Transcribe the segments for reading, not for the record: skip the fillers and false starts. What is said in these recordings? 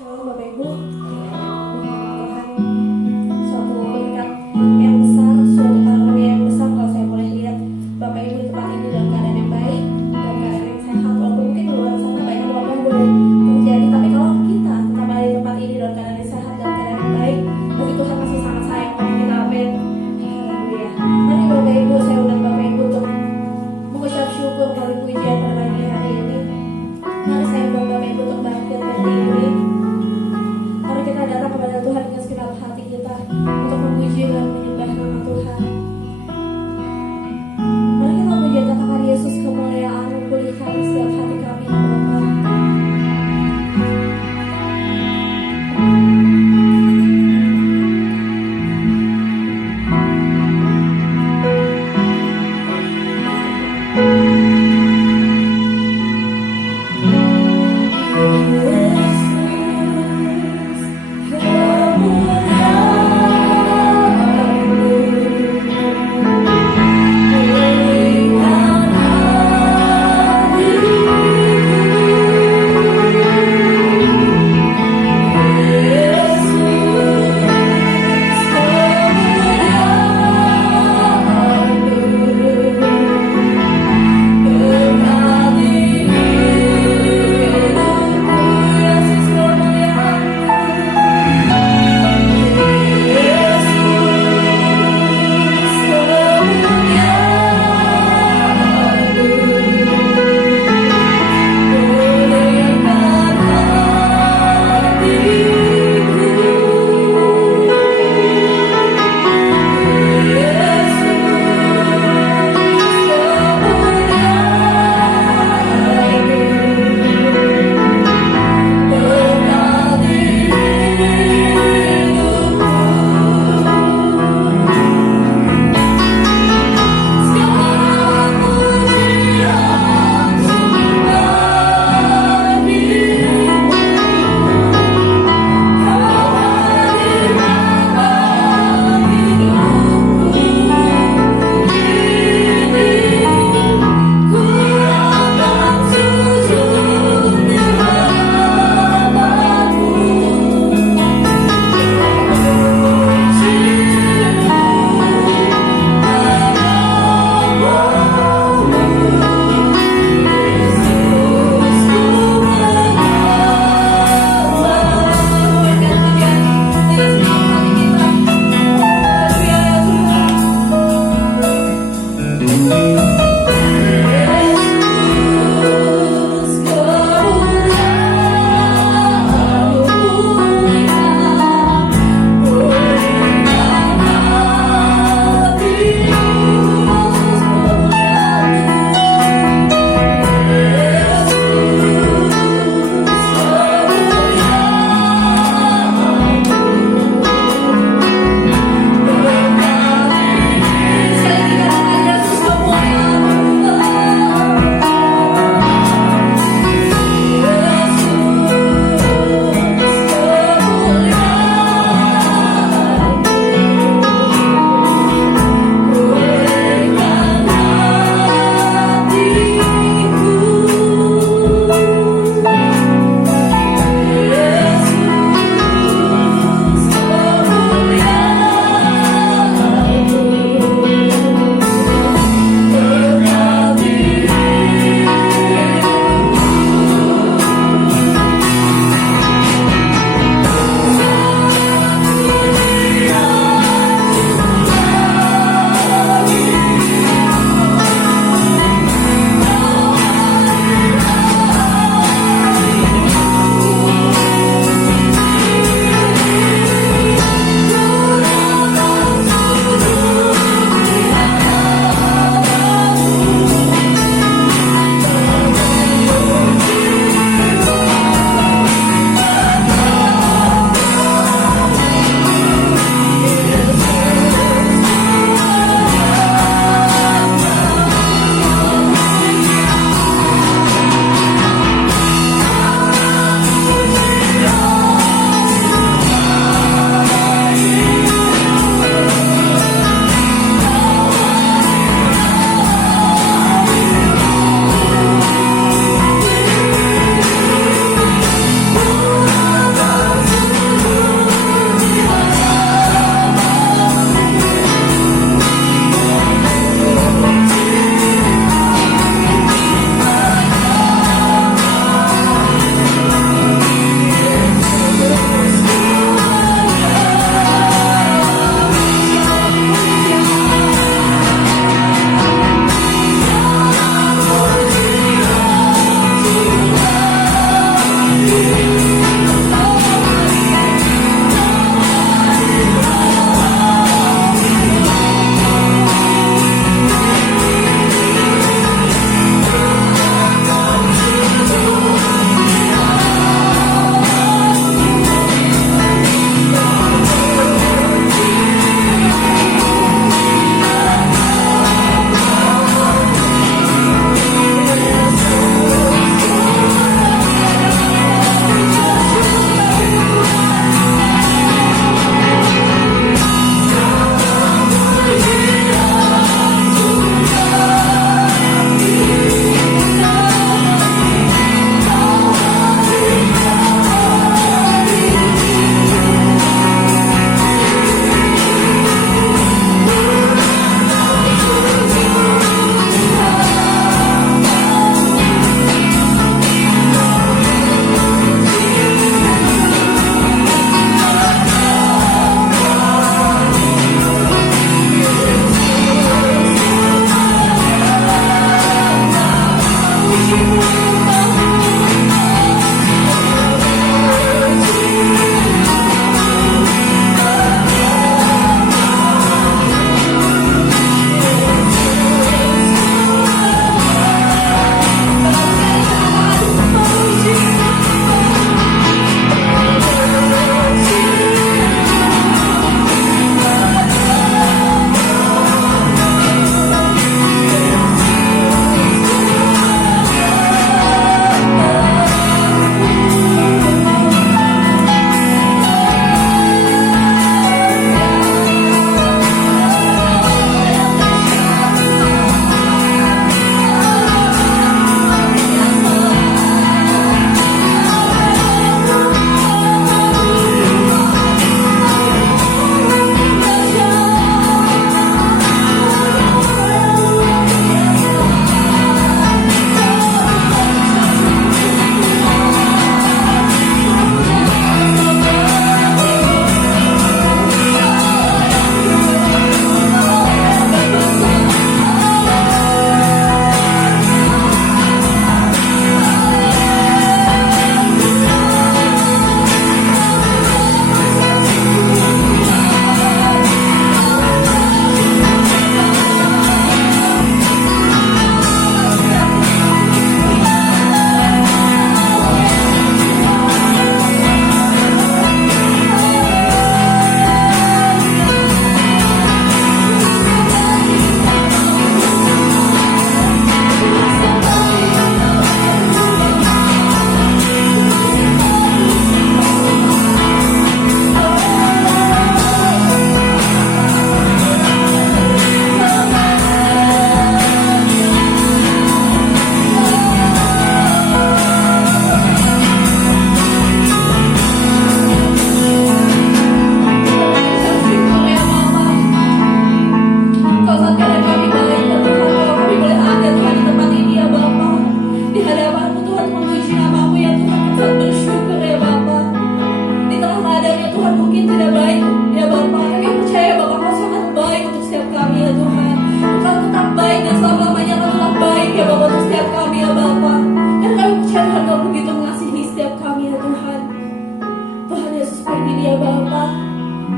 Shalom Bapak Ibu, Tuhan suatu berkat yang besar, suatu karunia yang besar kalau saya boleh lihat Bapak Ibu di tempat ini dalam keadaan yang baik, dalam keadaan yang sehat. Walaupun mungkin di luar sana banyak wabah boleh terjadi, tapi kalau kita tetap ada di tempat ini dalam keadaan yang sehat, dalam keadaan yang baik, berarti Tuhan masih sangat sayang pada kita. Amin. Haleluya. Mari Bapak Ibu, saya undang Bapak Ibu untuk mengucap syukur melalui pujian pada pagi hari ini. Mari saya undang Bapak Ibu untuk bangkit berdiri. Mari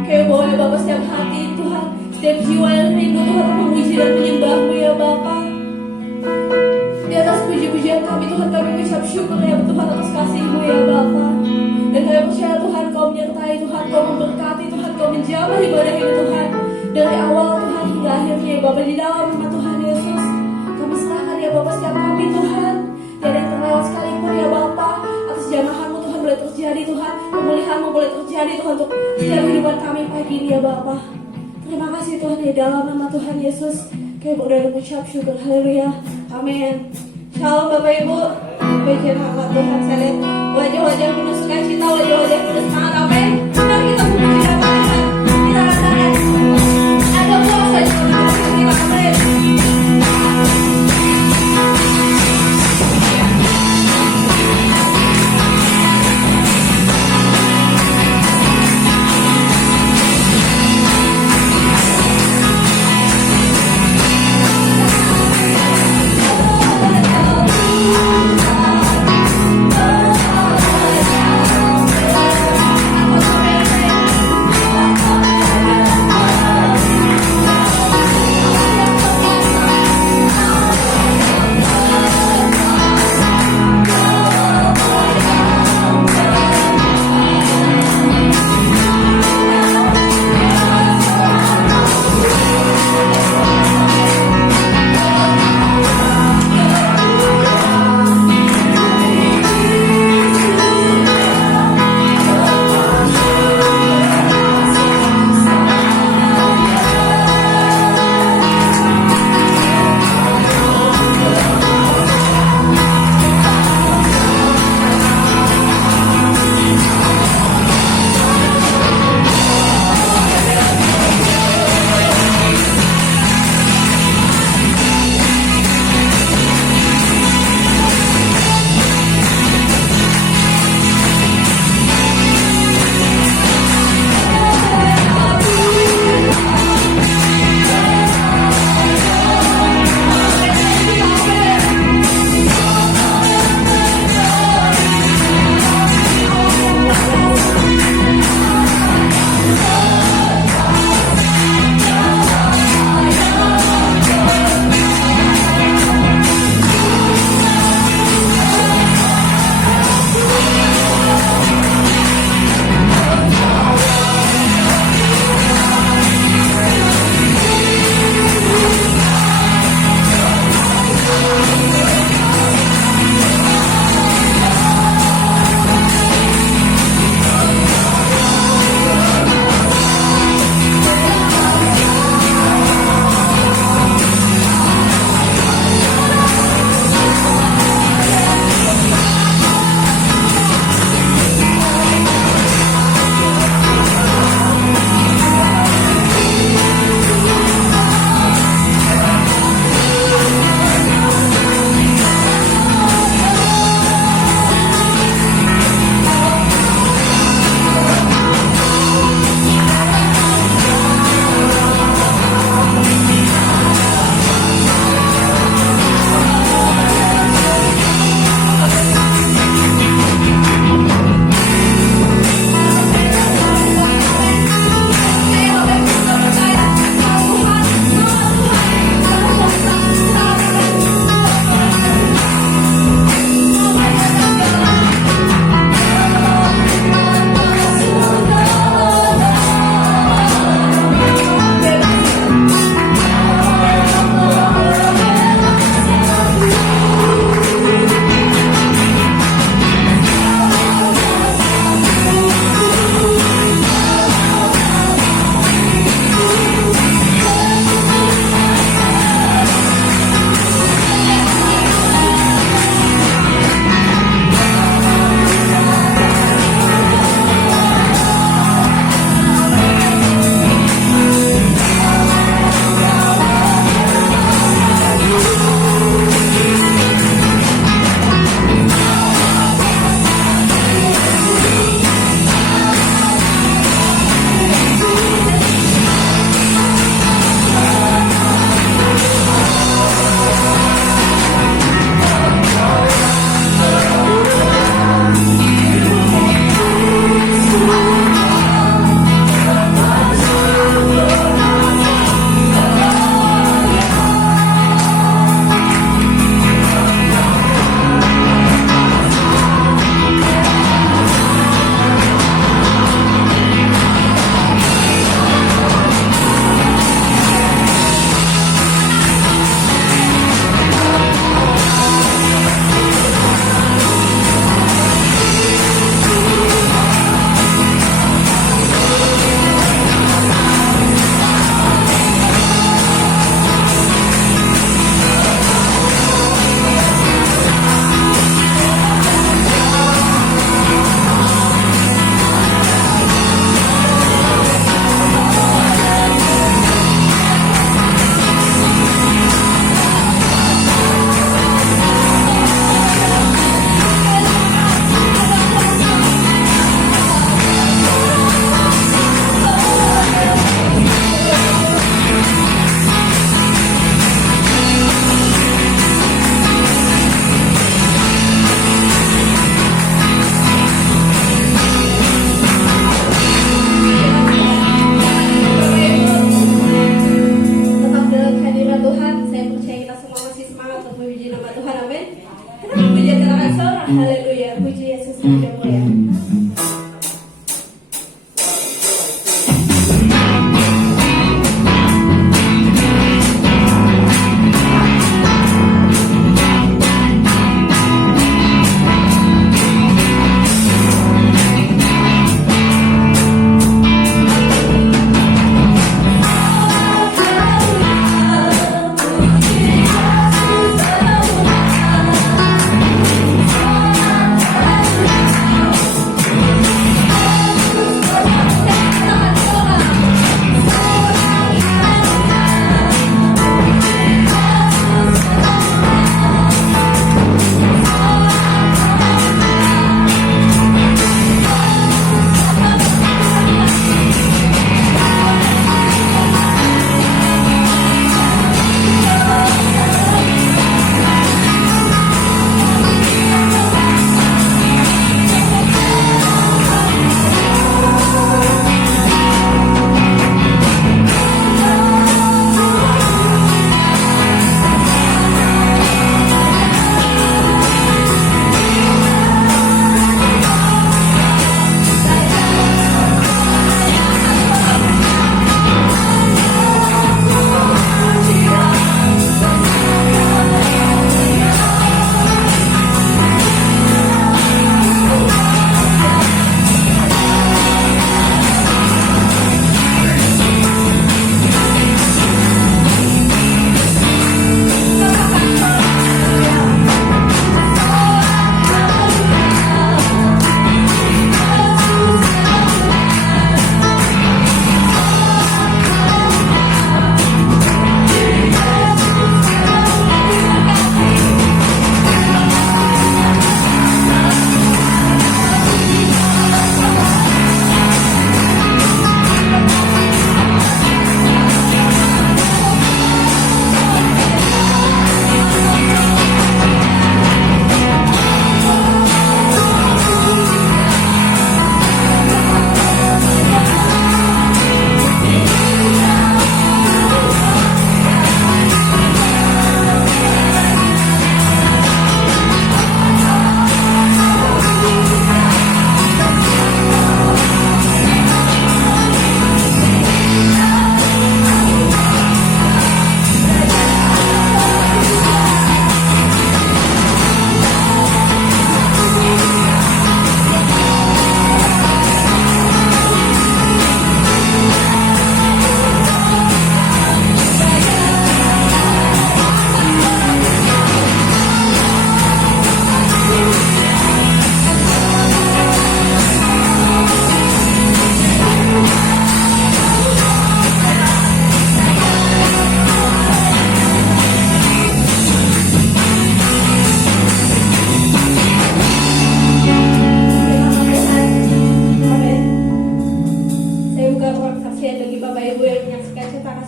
Kami mohon ya Bapa setiap hati Tuhan, setiap jiwa yang rindu Tuhan untuk memuji dan menyembah-Mu ya Bapa. Di atas puji-pujian kami Tuhan, kami mengucap syukur ya Tuhan atas kasih-Mu ya Bapa. Dan kami percaya Tuhan Kau menyertai Tuhan, Kau memberkati Tuhan, Kau menjamah ibadah ini Tuhan, dari awal Tuhan hingga akhirnya ya Bapa, di dalam nama Tuhan Yesus. Kami serahkan ya Bapa setiap kami Tuhan, tiada yang terlewat sekalipun ya Bapa. Atas jamahan-Mu Tuhan boleh terjadi Tuhan, pemulihan-Mu boleh terjadi Tuhan untuk setiap kehidupan kami pagi ini ya Bapa. Terima kasih Tuhan ya, dalam nama Tuhan Yesus kami berdoa dan mengucap syukur. Haleluya, amin. Shalom Bapak Ibu, puji nama Tuhan. Saya lihat wajah-wajah penuh sukacita, wajah-wajah penuh semangat. Amin. Mari kita memuji nama Tuhan. Kita katakan ada kuasa di dalam kita. Amin.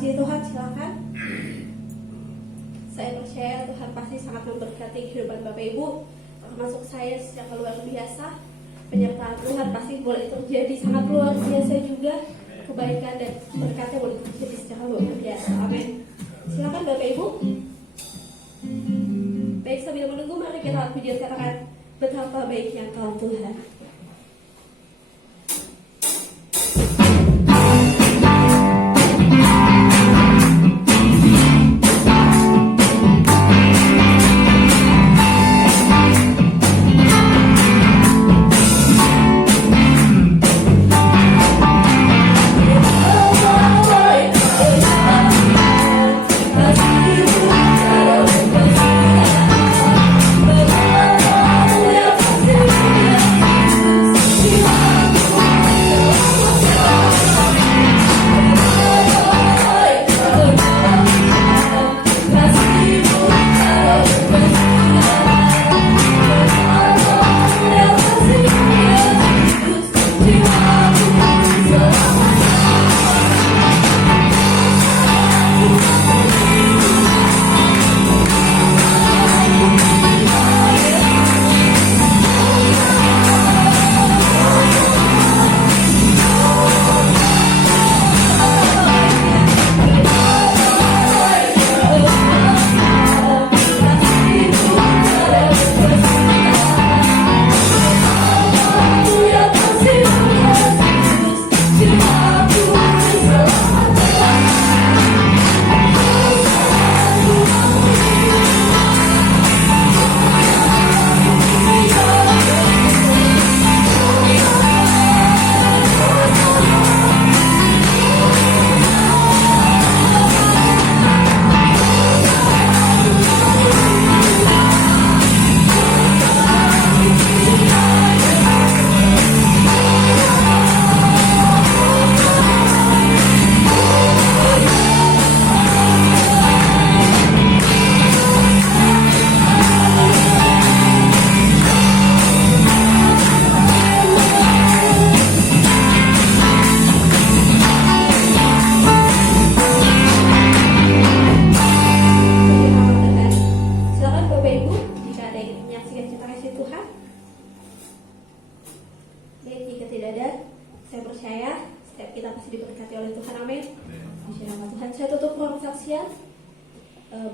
kasih Tuhan, silakan. Saya percaya Tuhan pasti sangat memberkati kehidupan Bapak Ibu, termasuk saya secara luar biasa. Penyertaan Tuhan pasti boleh terjadi sangat luar biasa juga. Kebaikan dan berkatnya boleh terjadi secara luar biasa. Amin. Silakan Bapak Ibu. Baik, sambil menunggu mari kita video katakan betapa baiknya Engkau Tuhan.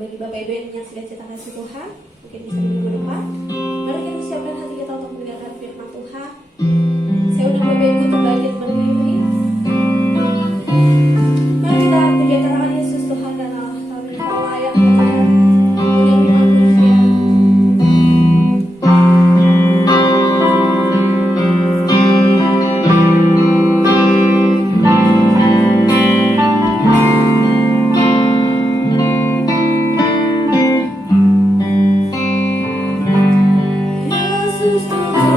Bagi Bapak Ibu yang menyaksikan cerita kasih Tuhan, mungkin bisa di minggu depan. Mari kita siapkan hati kita untuk mendengarkan firman Tuhan. Saya undang Bapak Ibu untuk bangkit berdiri. Mari kita pujian katakan Yesus Tuhan dan Allah kami, Kau layak Tuhan. Pujian manusia. Yesus Tuhan.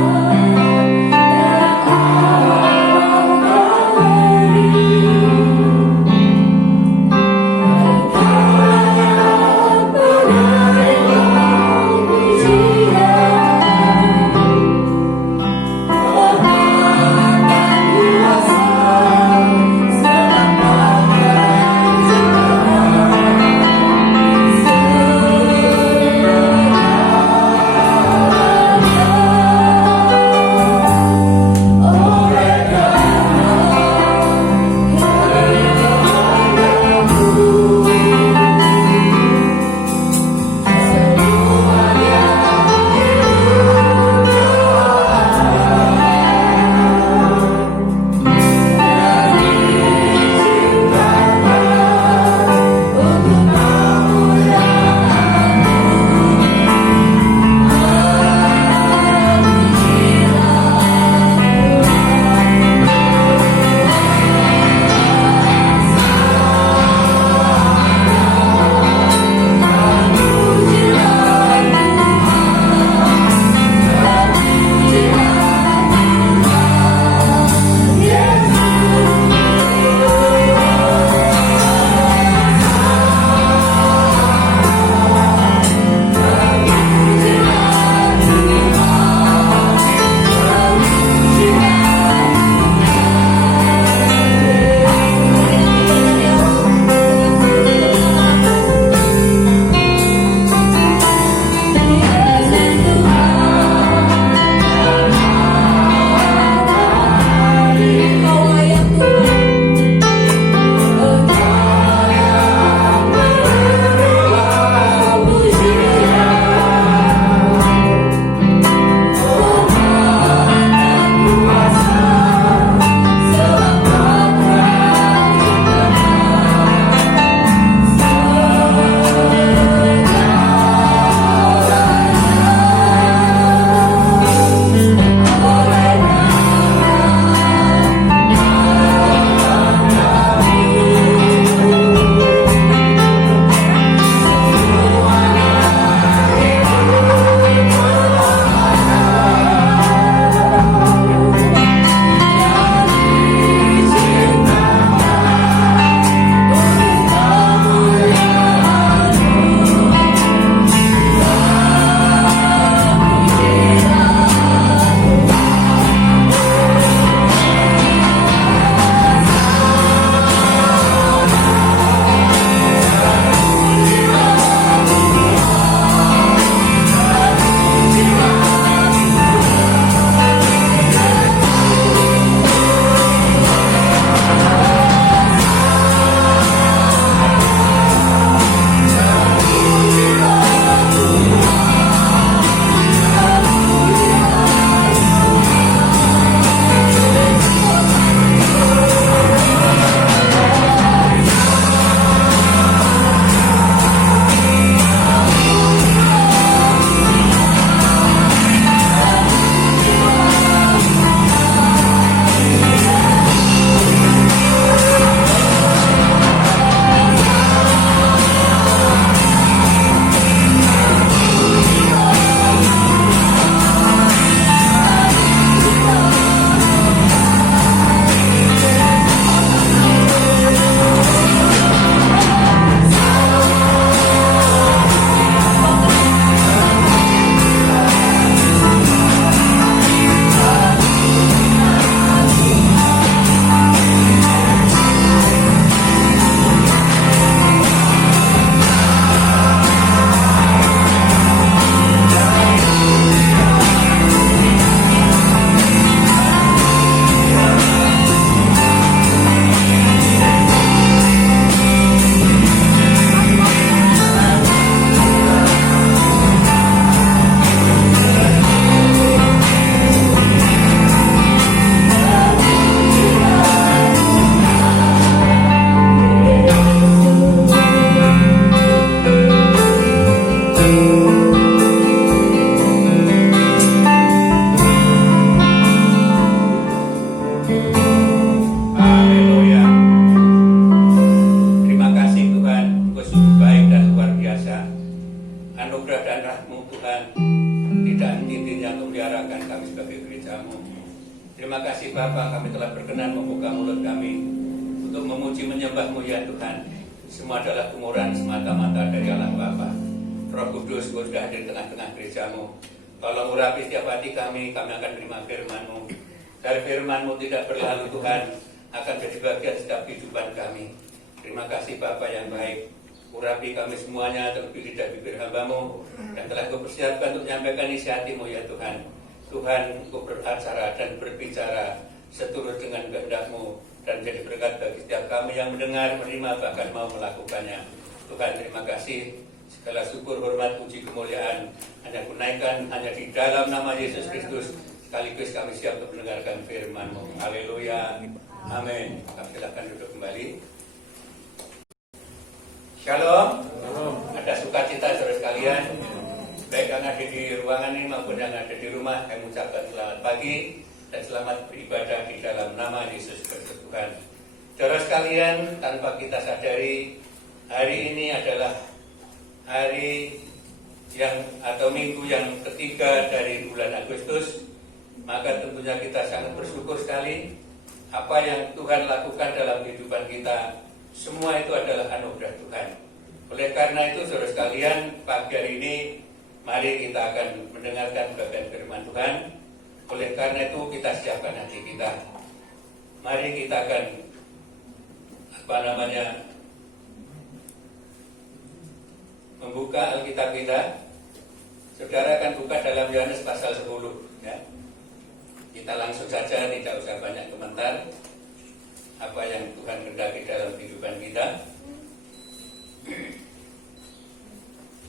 Terima kasih Bapa, kami telah berkenan membuka mulut kami untuk memuji menyembah-Mu ya Tuhan. Semua adalah kemurahan semata-mata dari Allah Bapa. Roh Kudus sudah hadir di tengah-tengah gereja-Mu. Tolong urapi setiap hati kami akan menerima firman-Mu. Dari firman-Mu tidak berlalu Tuhan, akan jadi bagian setiap kehidupan kami. Terima kasih Bapa yang baik. Urapi kami semuanya terlebih lidah bibir hamba-Mu yang telah Kau persiapkan untuk menyampaikan isi hati-Mu ya Tuhan. Tuhan, Kau beracara dan berbicara seturut dengan kehendak-Mu dan jadi berkat bagi setiap kami yang mendengar, menerima, bahkan mau melakukannya. Tuhan, terima kasih. Segala syukur, hormat, puji, kemuliaan hanya kunaikan hanya di dalam nama Yesus Kristus. Sekaligus kami siap untuk mendengarkan firman-Mu. Haleluya. Amin. Kami silakan duduk kembali. Shalom. Ada sukacita saudara sekalian, baik yang ada di ruangan ini maupun yang ada di rumah. Kami mengucapkan selamat pagi dan selamat beribadah di dalam nama Yesus Kristus Tuhan. Saudara sekalian, tanpa kita sadari, hari ini adalah hari yang atau minggu yang ketiga dari bulan Agustus. Maka tentunya kita sangat bersyukur sekali apa yang Tuhan lakukan dalam kehidupan kita. Semua itu adalah anugerah Tuhan. Oleh karena itu saudara sekalian, pagi hari ini mari kita akan mendengarkan bagian firman Tuhan. Oleh karena itu kita siapkan hati kita. Mari kita akan membuka Alkitab kita. Saudara akan buka dalam Yohanes pasal 10 ya. Kita langsung saja, tidak usah banyak komentar apa yang Tuhan kehendaki dalam kehidupan kita.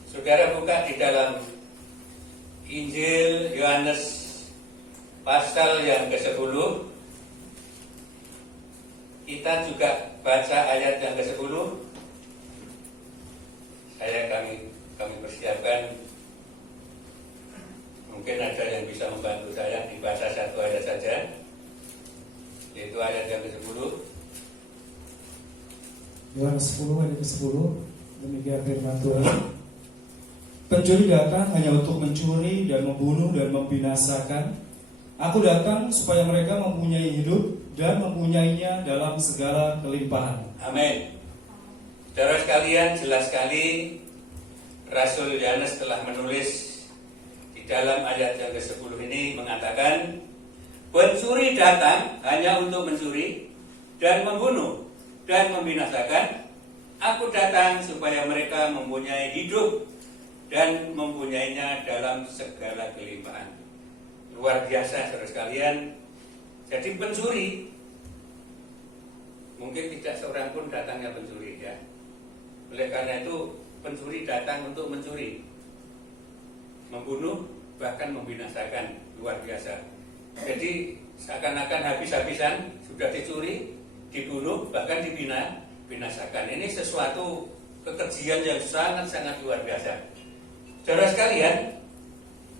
Saudara buka di dalam Injil Yohanes pasal yang ke-10. Kita juga baca ayat yang ke-10. Kami persiapkan. Mungkin ada yang bisa membantu saya dibaca satu ayat saja, yaitu ayat yang ke-10. Yohanes 10 ayat ke-10. Demikian firman Tuhan. Pencuri datang hanya untuk mencuri dan membunuh dan membinasakan. Aku datang supaya mereka mempunyai hidup dan mempunyainya dalam segala kelimpahan. Amin. Saudara sekalian, jelas sekali Rasul Yohanes telah menulis di dalam ayat yang ke-10 ini mengatakan, pencuri datang hanya untuk mencuri dan membunuh dan membinasakan. Aku datang supaya mereka mempunyai hidup dan mempunyainya dalam segala kelimpahan. Luar biasa saudara sekalian. Jadi pencuri, mungkin tidak seorang pun datangnya pencuri ya. Oleh karena itu pencuri datang untuk mencuri, membunuh, bahkan membinasakan. Luar biasa. Jadi seakan-akan habis-habisan sudah dicuri, dibunuh, bahkan dibinasakan. Ini sesuatu kekejian yang sangat-sangat luar biasa. Saudara sekalian,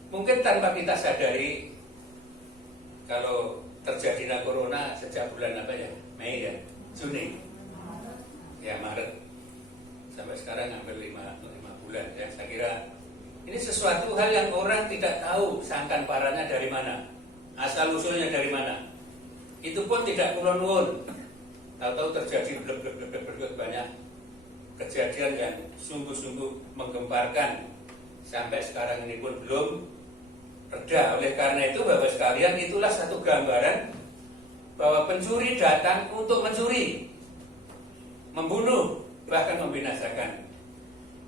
mungkin tanpa kita sadari, kalau terjadinya corona sejak bulan apa ya? Mei ya? Juni? Ya Maret. Sampai sekarang hampir 5 bulan ya. Saya kira ini sesuatu hal yang orang tidak tahu sangkan parahnya dari mana, asal usulnya dari mana. Itu pun tidak kulon-kulon. Tahu-tahu terjadi banyak kejadian yang sungguh-sungguh menggemparkan. Sampai sekarang ini pun belum reda. Oleh karena itu Bapak sekalian, itulah satu gambaran bahwa pencuri datang untuk mencuri, membunuh, bahkan membinasakan.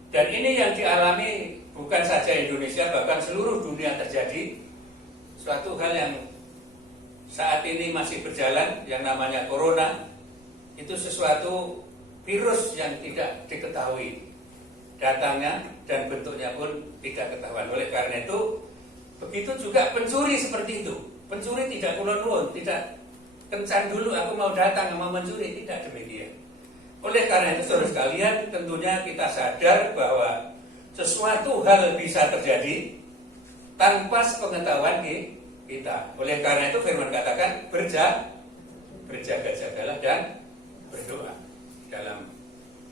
Dan ini yang dialami bukan saja Indonesia, bahkan seluruh dunia terjadi. Suatu hal yang saat ini masih berjalan, yang namanya corona. Itu sesuatu virus yang tidak diketahui datangnya dan bentuknya pun tidak ketahuan. Oleh karena itu, begitu juga pencuri seperti itu. Pencuri tidak kulon-kulon, tidak kencan dulu aku mau datang mau mencuri, tidak demikian. Oleh karena itu saudara sekalian, tentunya kita sadar bahwa sesuatu hal bisa terjadi tanpa sepengetahuan kita. Oleh karena itu firman katakan berjaga-jagalah dan berdoa. Dalam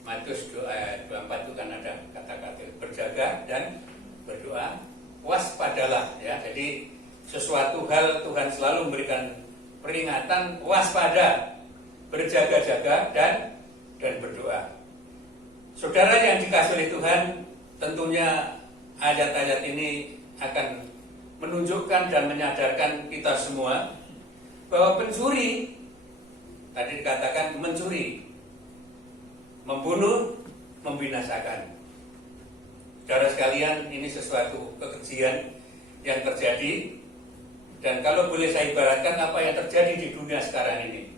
Matius 24 itu kan ada kata-kata berjaga dan berdoa, waspadalah ya. Jadi sesuatu hal Tuhan selalu memberikan peringatan waspada, berjaga-jaga dan berdoa. Saudara yang dikasihi oleh Tuhan, tentunya ayat-ayat ini akan menunjukkan dan menyadarkan kita semua bahwa pencuri, tadi dikatakan mencuri, membunuh, membinasakan. Saudara sekalian, ini sesuatu kekejian yang terjadi, dan kalau boleh saya ibaratkan apa yang terjadi di dunia sekarang ini,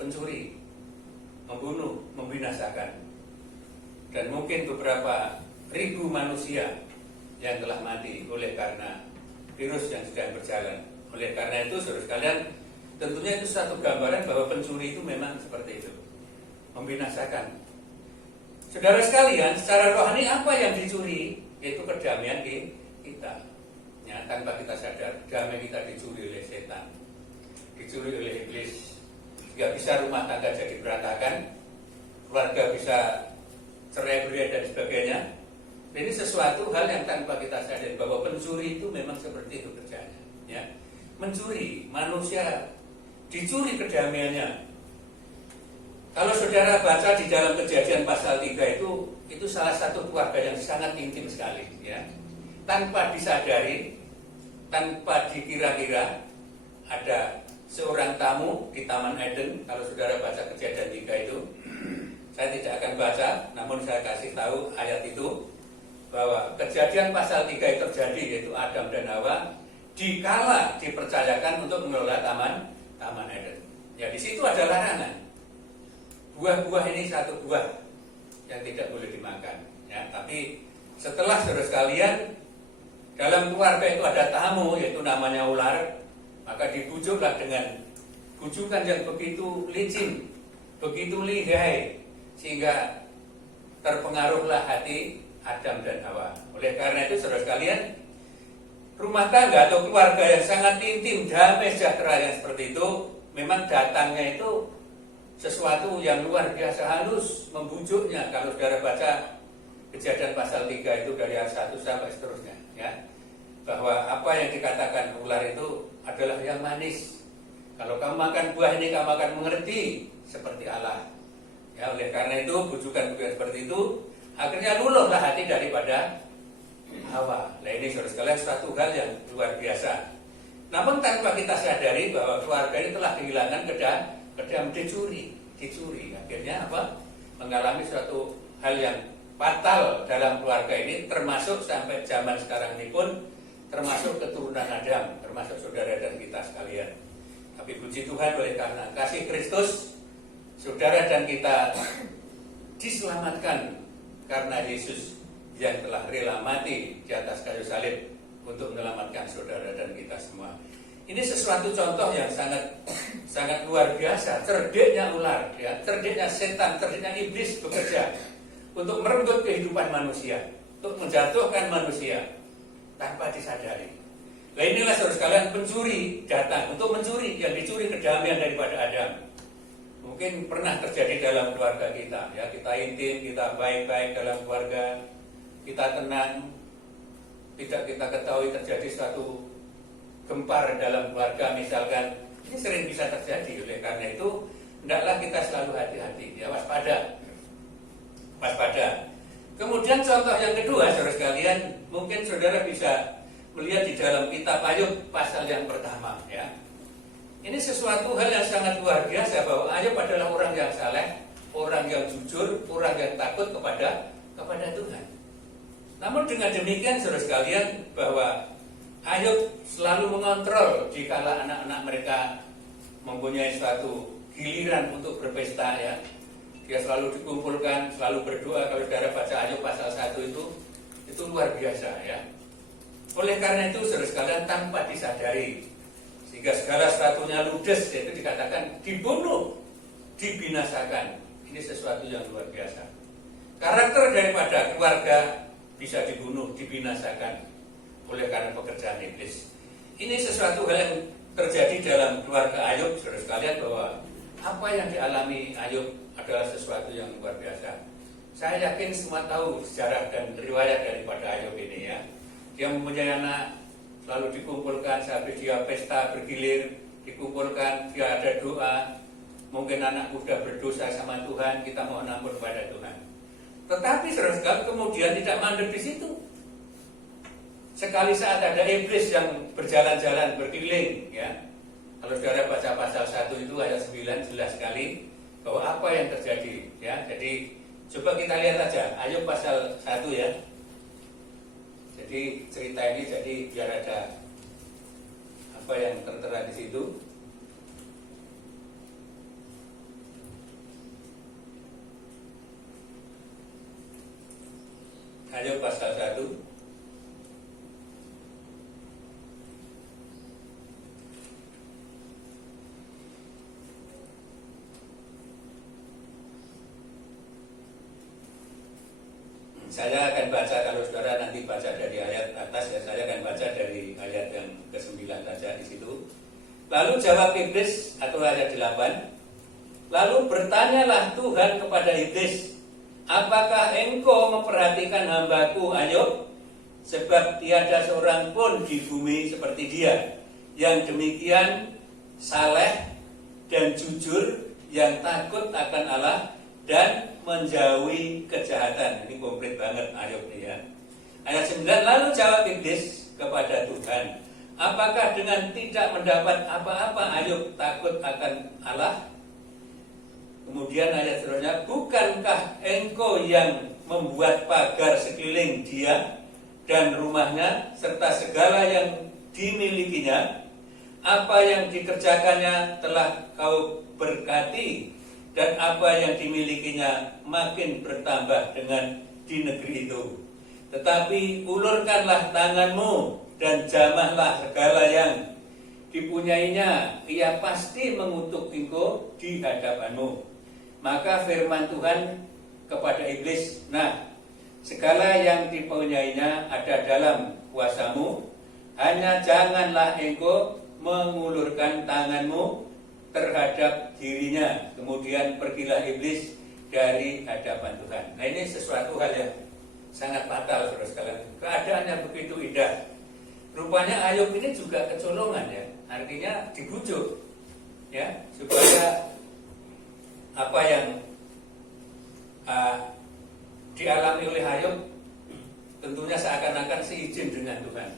pencuri, membunuh, membinasakan, dan mungkin beberapa ribu manusia yang telah mati oleh karena virus yang sedang berjalan. Oleh karena itu, saudara sekalian, tentunya itu satu gambaran bahwa pencuri itu memang seperti itu, membinasakan. Saudara sekalian, secara rohani apa yang dicuri? Yaitu kedamaian kita. Ya, tanpa kita sadar, damai kita dicuri oleh setan, dicuri oleh iblis, sehingga bisa rumah tangga jadi berantakan, keluarga bisa cerai-berai dan sebagainya. Ini sesuatu hal yang tanpa kita sadari bahwa pencuri itu memang seperti itu kerjanya. Ya, mencuri manusia, dicuri kedamaiannya. Kalau saudara baca di dalam Kejadian pasal 3 itu salah satu keluarga yang sangat intim sekali, ya. Tanpa disadari, tanpa dikira-kira, ada seorang tamu di Taman Eden. Kalau saudara baca Kejadian 3 itu, saya tidak akan baca, namun saya kasih tahu ayat itu, bahwa Kejadian pasal 3 itu terjadi, yaitu Adam dan Hawa dikala dipercayakan untuk mengelola Taman Eden. Ya, di situ ada larangan. Buah-buah ini satu buah yang tidak boleh dimakan. Ya, tapi setelah saudara sekalian, dalam keluarga itu ada tamu, yaitu namanya ular, maka dibujuklah dengan bujukan yang begitu licin, begitu lihai, sehingga terpengaruhlah hati Adam dan Hawa. Oleh karena itu, saudara sekalian, rumah tangga atau keluarga yang sangat intim, damai sejahtera yang seperti itu, memang datangnya itu sesuatu yang luar biasa halus, membujuknya. Kalau saudara baca Kejadian pasal 3 itu dari ayat 1 sampai seterusnya, ya, bahwa apa yang dikatakan ular itu adalah yang manis. Kalau kamu makan buah ini, kamu akan mengerti seperti Allah. Ya, oleh karena itu, bujukan-bujukan seperti itu akhirnya luluhlah hati daripada Hawa. Nah, ini saudara sekalian suatu hal yang luar biasa. Namun tanpa kita sadari bahwa keluarga ini telah kehilangan kedam dicuri. Akhirnya apa? Mengalami suatu hal yang fatal dalam keluarga ini, termasuk sampai zaman sekarang ini pun, termasuk keturunan Adam, termasuk saudara dan kita sekalian. Tapi puji Tuhan, oleh karena kasih Kristus, saudara dan kita diselamatkan karena Yesus yang telah rela mati di atas kayu salib untuk menyelamatkan saudara dan kita semua. Ini sesuatu contoh yang sangat luar biasa. Cerdiknya ular, ya, cerdiknya setan, cerdiknya iblis bekerja untuk merenggut kehidupan manusia, untuk menjatuhkan manusia tanpa disadari. Nah, inilah saudara sekalian, pencuri datang untuk mencuri, yang dicuri kedamaian daripada Adam. Mungkin pernah terjadi dalam keluarga kita, ya, kita intim, kita baik-baik dalam keluarga, kita tenang, tidak kita ketahui terjadi suatu gempar dalam keluarga misalkan. Ini sering bisa terjadi. Oleh karena itu, hendaklah kita selalu hati-hati, ya, waspada. Kemudian contoh yang kedua, saudara sekalian, mungkin saudara bisa melihat di dalam kitab Ayub pasal yang pertama, ya. Ini sesuatu hal yang sangat luar biasa, bahwa Ayub adalah orang yang saleh, orang yang jujur, orang yang takut kepada Tuhan. Namun dengan demikian, saudara sekalian, bahwa Ayub selalu mengontrol jikala anak-anak mereka mempunyai suatu giliran untuk berpesta, ya. Dia selalu dikumpulkan, selalu berdoa. Kalau saudara baca Ayub pasal 1 itu luar biasa, ya. Oleh karena itu, saudara sekalian, tanpa disadari, sehingga segala sesuatunya ludes, yaitu dikatakan dibunuh, dibinasakan. Ini sesuatu yang luar biasa. Karakter daripada keluarga bisa dibunuh, dibinasakan oleh karena pekerjaan iblis. Ini sesuatu hal yang terjadi dalam keluarga Ayub, saudara sekalian, bahwa apa yang dialami Ayub adalah sesuatu yang luar biasa. Saya yakin semua tahu sejarah dan riwayat daripada Ayub ini, ya. Dia mempunyai anak, selalu dikumpulkan sampai dia pesta bergilir, dikumpulkan, dia ada doa, mungkin anak muda berdosa sama Tuhan, kita mohon ampun kepada Tuhan. Tetapi saudara kemudian tidak mandek di situ. Sekali saat ada iblis yang berjalan-jalan berkeliling, ya. Kalau saudara baca pasal 1 itu ayat 9 jelas sekali bahwa apa yang terjadi, ya. Jadi coba kita lihat aja, Ayub pasal 1 ya. Jadi cerita ini jadi biar ada apa yang tertera di situ. Ayub pasal 1. Saya akan baca, kalau saudara nanti baca dari ayat atas ya, saya akan baca dari ayat yang ke-9 saja di situ. Lalu jawab iblis atau ayat 8. Lalu bertanyalah Tuhan kepada iblis, apakah engkau memperhatikan hambaku Ayub? Sebab tiada seorang pun di bumi seperti dia, yang demikian saleh dan jujur, yang takut akan Allah dan menjauhi kejahatan. Ini komplit banget Ayub ini ya. Ayat 9, lalu jawab iblis kepada Tuhan, apakah dengan tidak mendapat apa-apa Ayub takut akan Allah? Kemudian ayat seterusnya, bukankah engkau yang membuat pagar sekeliling dia dan rumahnya serta segala yang dimilikinya? Apa yang dikerjakannya telah kau berkati, dan apa yang dimilikinya makin bertambah dengan di negeri itu. Tetapi ulurkanlah tanganmu dan jamahlah segala yang dipunyainya, ia pasti mengutuk engkau di hadapanmu. Maka firman Tuhan kepada iblis, nah, segala yang dipunyainya ada dalam kuasamu, hanya janganlah engkau mengulurkan tanganmu terhadap dirinya. Kemudian pergilah iblis dari hadapan Tuhan. Nah, ini sesuatu hal yang sangat fatal, saudara sekalian. Keadaannya begitu indah. Rupanya Ayub ini juga kecolongan ya. Artinya dibujuk ya, supaya apa yang dialami oleh Ayub tentunya seakan-akan seizin dengan Tuhan.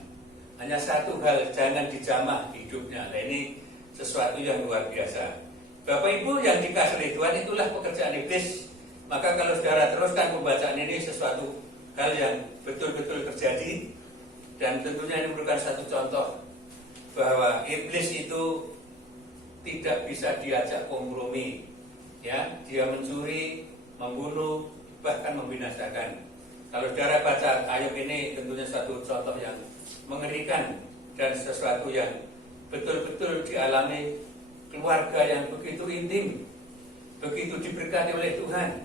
Hanya satu hal, jangan dijamah hidupnya. Nah, ini sesuatu yang luar biasa. Bapak Ibu yang dikasihi Tuhan, itulah pekerjaan iblis. Maka kalau saudara teruskan pembacaan ini, sesuatu hal yang betul-betul terjadi. Dan tentunya ini merupakan satu contoh bahwa iblis itu tidak bisa diajak kompromi. Ya, dia mencuri, membunuh, bahkan membinasakan. Kalau saudara baca Ayub ini, tentunya satu contoh yang mengerikan dan sesuatu yang betul-betul dialami keluarga yang begitu intim, begitu diberkati oleh Tuhan.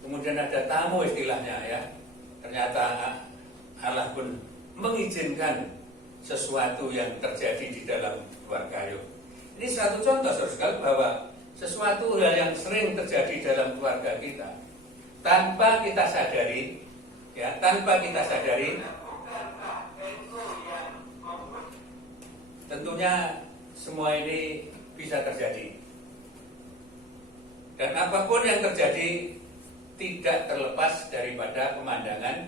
Kemudian ada tamu istilahnya ya. Ternyata Allah pun mengizinkan sesuatu yang terjadi di dalam keluarga Ayub. Ini satu contoh sekali bahwa sesuatu hal yang sering terjadi dalam keluarga kita tanpa kita sadari, ya, tanpa kita sadari. Tentunya semua ini bisa terjadi. Dan apapun yang terjadi tidak terlepas daripada pemandangan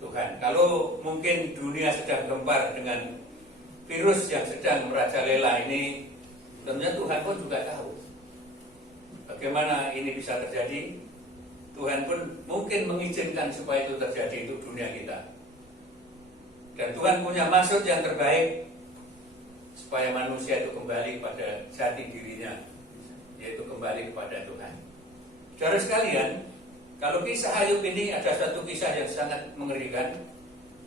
Tuhan. Kalau mungkin dunia sedang gempar dengan virus yang sedang merajalela ini, tentunya Tuhan pun juga tahu bagaimana ini bisa terjadi. Tuhan pun mungkin mengizinkan supaya itu terjadi untuk dunia kita. Dan Tuhan punya maksud yang terbaik supaya manusia itu kembali pada jati dirinya, yaitu kembali kepada Tuhan. Saudara sekalian, kalau kisah Ayub ini ada satu kisah yang sangat mengerikan.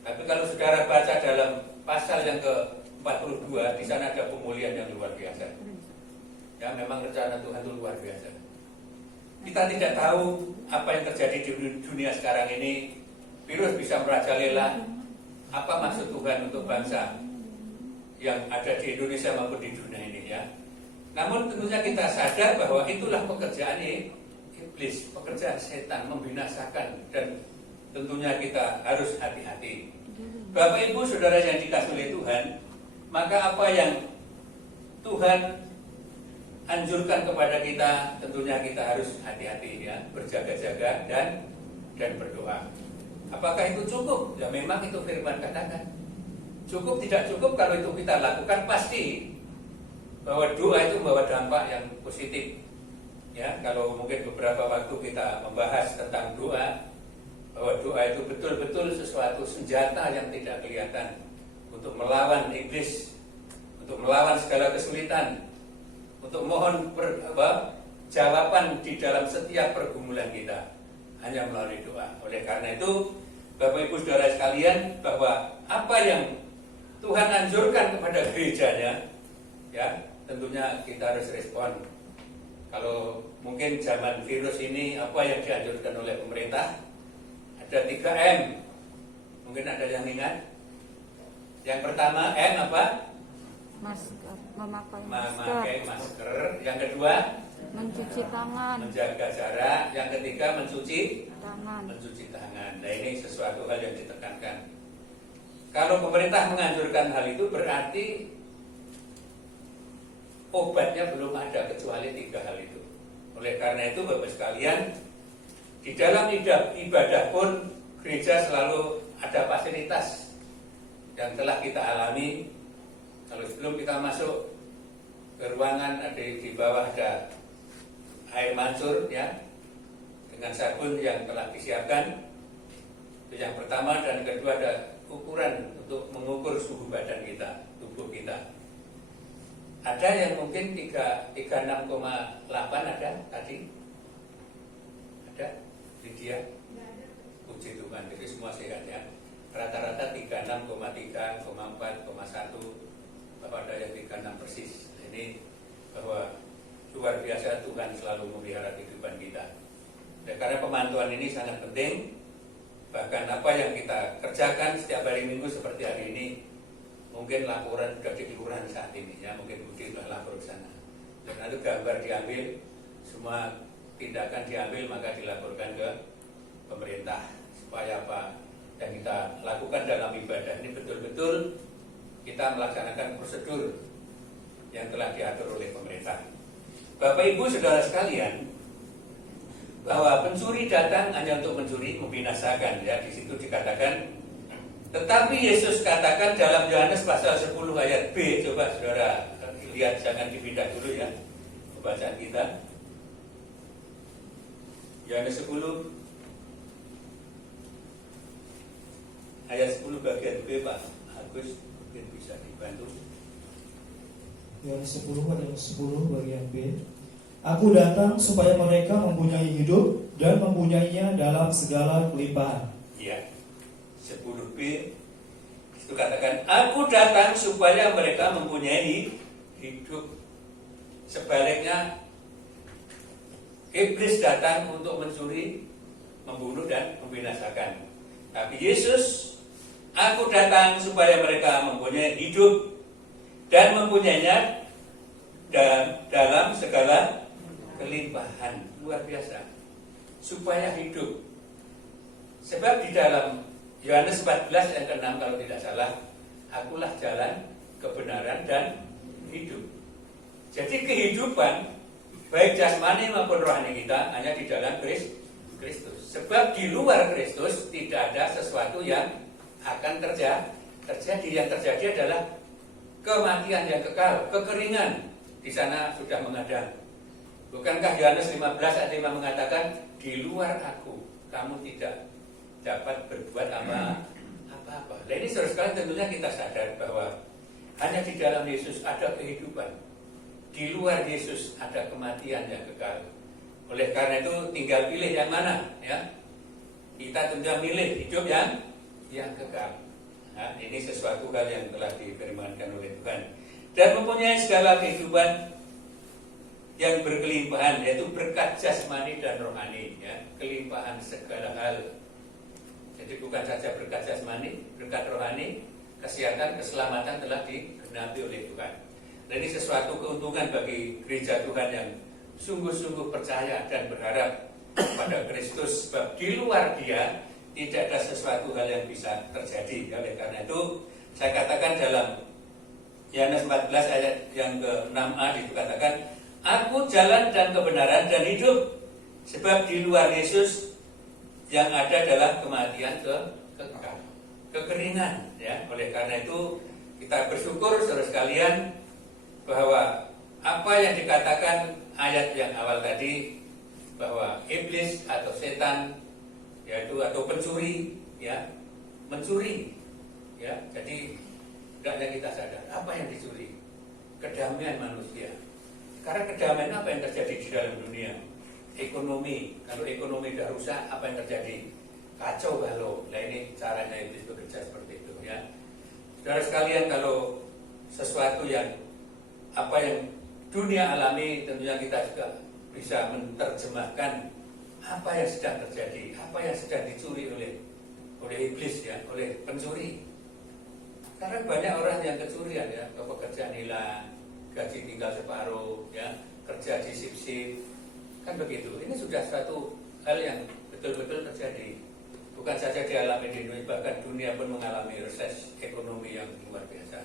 Tapi kalau saudara baca dalam pasal yang ke-42, di sana ada pemulihan yang luar biasa. Ya, memang rencana Tuhan itu luar biasa. Kita tidak tahu apa yang terjadi di dunia sekarang ini. Virus bisa merajalela. Apa maksud Tuhan untuk bangsa yang ada di Indonesia maupun di dunia ini ya. Namun tentunya kita sadar bahwa itulah pekerjaan iblis, pekerjaan setan, membinasakan, dan tentunya kita harus hati-hati. Bapak Ibu Saudara yang dikasihi oleh Tuhan, maka apa yang Tuhan anjurkan kepada kita, tentunya kita harus hati-hati ya, berjaga-jaga dan berdoa. Apakah itu cukup? Ya memang itu firman katakan. Cukup tidak cukup, kalau itu kita lakukan pasti bahwa doa itu membawa dampak yang positif. Ya, kalau mungkin beberapa waktu kita membahas tentang doa, bahwa doa itu betul-betul sesuatu senjata yang tidak kelihatan untuk melawan iblis, untuk melawan segala kesulitan, untuk mohon jawaban di dalam setiap pergumulan kita hanya melalui doa. Oleh karena itu, Bapak Ibu Saudara sekalian, bahwa apa yang Tuhan anjurkan kepada gerejanya, ya tentunya kita harus respon. Kalau mungkin zaman virus ini, apa yang dianjurkan oleh pemerintah? Ada 3M. Mungkin ada yang ingat? Yang pertama M apa? Masker, memakai Memakai masker. Yang kedua, mencuci tangan, menjaga jarak. Yang ketiga, mencuci tangan. tangan. Nah, ini sesuatu hal yang ditekankan. Kalau pemerintah menganjurkan hal itu, berarti obatnya belum ada kecuali 3 hal itu. Oleh karena itu, Bapak sekalian, di dalam ibadah pun gereja selalu ada fasilitas yang telah kita alami. Kalau sebelum kita masuk ke ruangan, ada di bawah ada air mancur ya, dengan sabun yang telah disiapkan. Itu yang pertama, dan kedua ada ukuran untuk mengukur suhu badan kita, tubuh kita. Ada yang mungkin 36,8 ada tadi? Ada? Lydia? Puji Tuhan, jadi semua sehat ya. Rata-rata 36,3, 4,1, bahwa ada yang 36 persis. Ini bahwa luar biasa Tuhan selalu memelihara kehidupan kita. Dan karena pemantauan ini sangat penting, bahkan apa yang kita kerjakan setiap hari Minggu seperti hari ini, mungkin laporan sudah di kelurahan saat ini ya, mungkin Budi sudah lapor ke sana. Dan nanti gambar diambil, semua tindakan diambil, maka dilaporkan ke pemerintah supaya apa yang kita lakukan dalam ibadah ini betul-betul kita melaksanakan prosedur yang telah diatur oleh pemerintah. Bapak Ibu Saudara sekalian, bahwa pencuri datang hanya untuk mencuri, membinasakan ya, di situ dikatakan. Tetapi Yesus katakan dalam Yohanes pasal 10 ayat B, coba saudara lihat, jangan dipindah dulu ya pembacaan kita. Yohanes 10 ayat 10 bagian B, Pak Agus mungkin bisa dibantu. Yohanes 10 ayat 10 bagian B. Aku datang supaya mereka mempunyai hidup dan mempunyainya dalam segala kelimpahan. Iya. 10b itu katakan, aku datang supaya mereka mempunyai hidup. Sebaliknya, iblis datang untuk mencuri, membunuh dan membinasakan. Tapi Yesus, aku datang supaya mereka mempunyai hidup dan mempunyainya dalam segala kelimpahan. Luar biasa. Supaya hidup. Sebab di dalam Yohanes 14 ayat ke-6 kalau tidak salah, akulah jalan, kebenaran dan hidup. Jadi kehidupan baik jasmani maupun rohani kita hanya di dalam Kristus. Sebab di luar Kristus tidak ada sesuatu yang akan terjadi. Yang terjadi adalah kematian yang kekal, kekeringan. Di sana sudah mengadang. Bukankah Yohanes 15 ayat 5 mengatakan, di luar aku kamu tidak dapat berbuat apa-apa. Nah ini saudara sekalian, tentunya kita sadar bahwa hanya di dalam Yesus ada kehidupan. Di luar Yesus ada kematian yang kekal. Oleh karena itu tinggal pilih yang mana ya. Kita tentunya milih hidup yang kekal. Nah, ini sesuatu hal yang telah difirmankan oleh Tuhan. Dan mempunyai segala kehidupan yang berkelimpahan, yaitu berkat jasmani dan rohani ya. Kelimpahan segala hal. Jadi bukan saja berkat jasmani, berkat rohani, kesehatan, keselamatan telah digenapi oleh Tuhan. Dan ini sesuatu keuntungan bagi gereja Tuhan yang sungguh-sungguh percaya dan berharap pada Kristus. Sebab di luar Dia tidak ada sesuatu hal yang bisa terjadi. Oleh karena itu saya katakan dalam Yohanes 14 ayat yang ke-6a dikatakan, Aku jalan dan kebenaran dan hidup. Sebab di luar Yesus yang ada adalah kematian kekal, kekeringan. Ya, oleh karena itu kita bersyukur saudara sekalian bahwa apa yang dikatakan ayat yang awal tadi, bahwa iblis atau setan, yaitu atau pencuri, ya, mencuri, ya. Jadi hendaknya kita sadar apa yang dicuri, kedamaian manusia. Karena kedamaian apa yang terjadi di dalam dunia? Ekonomi. Kalau ekonomi sudah rusak, apa yang terjadi? Kacau balau. Nah, ini caranya iblis bekerja seperti itu, ya. Saudara sekalian, kalau sesuatu yang apa yang dunia alami, tentunya kita juga bisa menerjemahkan apa yang sedang terjadi, apa yang sedang dicuri oleh iblis, ya, oleh pencuri. Karena banyak orang yang kecurian, ya, pekerjaan hilang, gaji tinggal separuh, ya, kerja di sip-sip, kan begitu. Ini sudah suatu hal yang betul-betul terjadi. Bukan saja dialami di Indonesia, bahkan dunia pun mengalami resesi ekonomi yang luar biasa.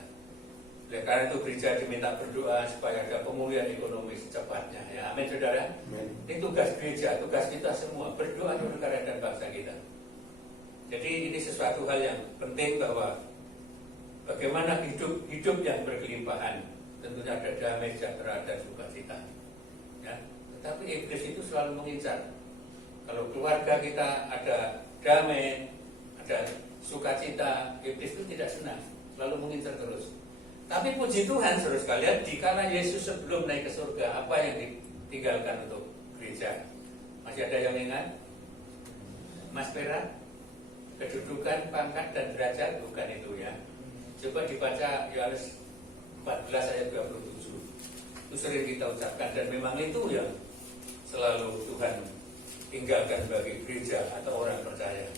Oleh karena itu gereja diminta berdoa supaya ada pemulihan ekonomi secepatnya. Ya, amin saudara. Amin. Ini tugas gereja, tugas kita semua, berdoa untuk negara dan bangsa kita. Jadi ini sesuatu hal yang penting, bahwa bagaimana hidup yang berkelimpahan, tentunya ada damai, sejahtera, dan sukacita. Ya. Tetapi iblis itu selalu mengincar. Kalau keluarga kita ada damai, ada sukacita, iblis itu tidak senang, selalu mengincar terus. Tapi puji Tuhan saudara sekalian, dikala Yesus sebelum naik ke surga, apa yang ditinggalkan untuk gereja? Masih ada yang ingat? Mas Pera? Kedudukan, pangkat, dan derajat? Bukan itu, ya. Coba dibaca Yohanes 14 ayat 27. Itu sering kita ucapkan, dan memang itu yang selalu Tuhan tinggalkan bagi gereja atau orang percaya.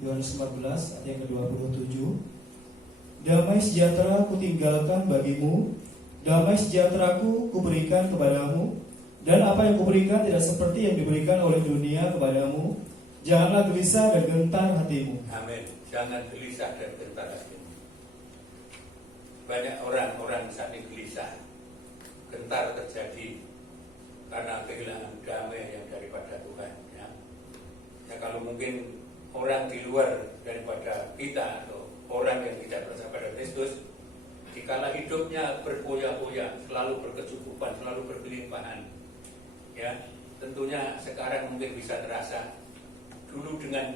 Yohanes 14 ayat yang ke-27. Damai sejahtera kutinggalkan bagimu, damai sejahteraku kuberikan kepadamu, dan apa yang kuberikan tidak seperti yang diberikan oleh dunia kepadamu. Janganlah gelisah dan gentar hatimu. Amin. Jangan gelisah dan gentar hatimu. Banyak orang saat ini gelisah, gentar terjadi karena kehilangan damai yang daripada Tuhan. Ya, ya, kalau mungkin orang di luar daripada kita atau orang yang tidak percaya pada Kristus, dikala hidupnya berfoya-foya, selalu berkecukupan, selalu berkelimpahan, ya, tentunya sekarang mungkin bisa terasa. Dulu dengan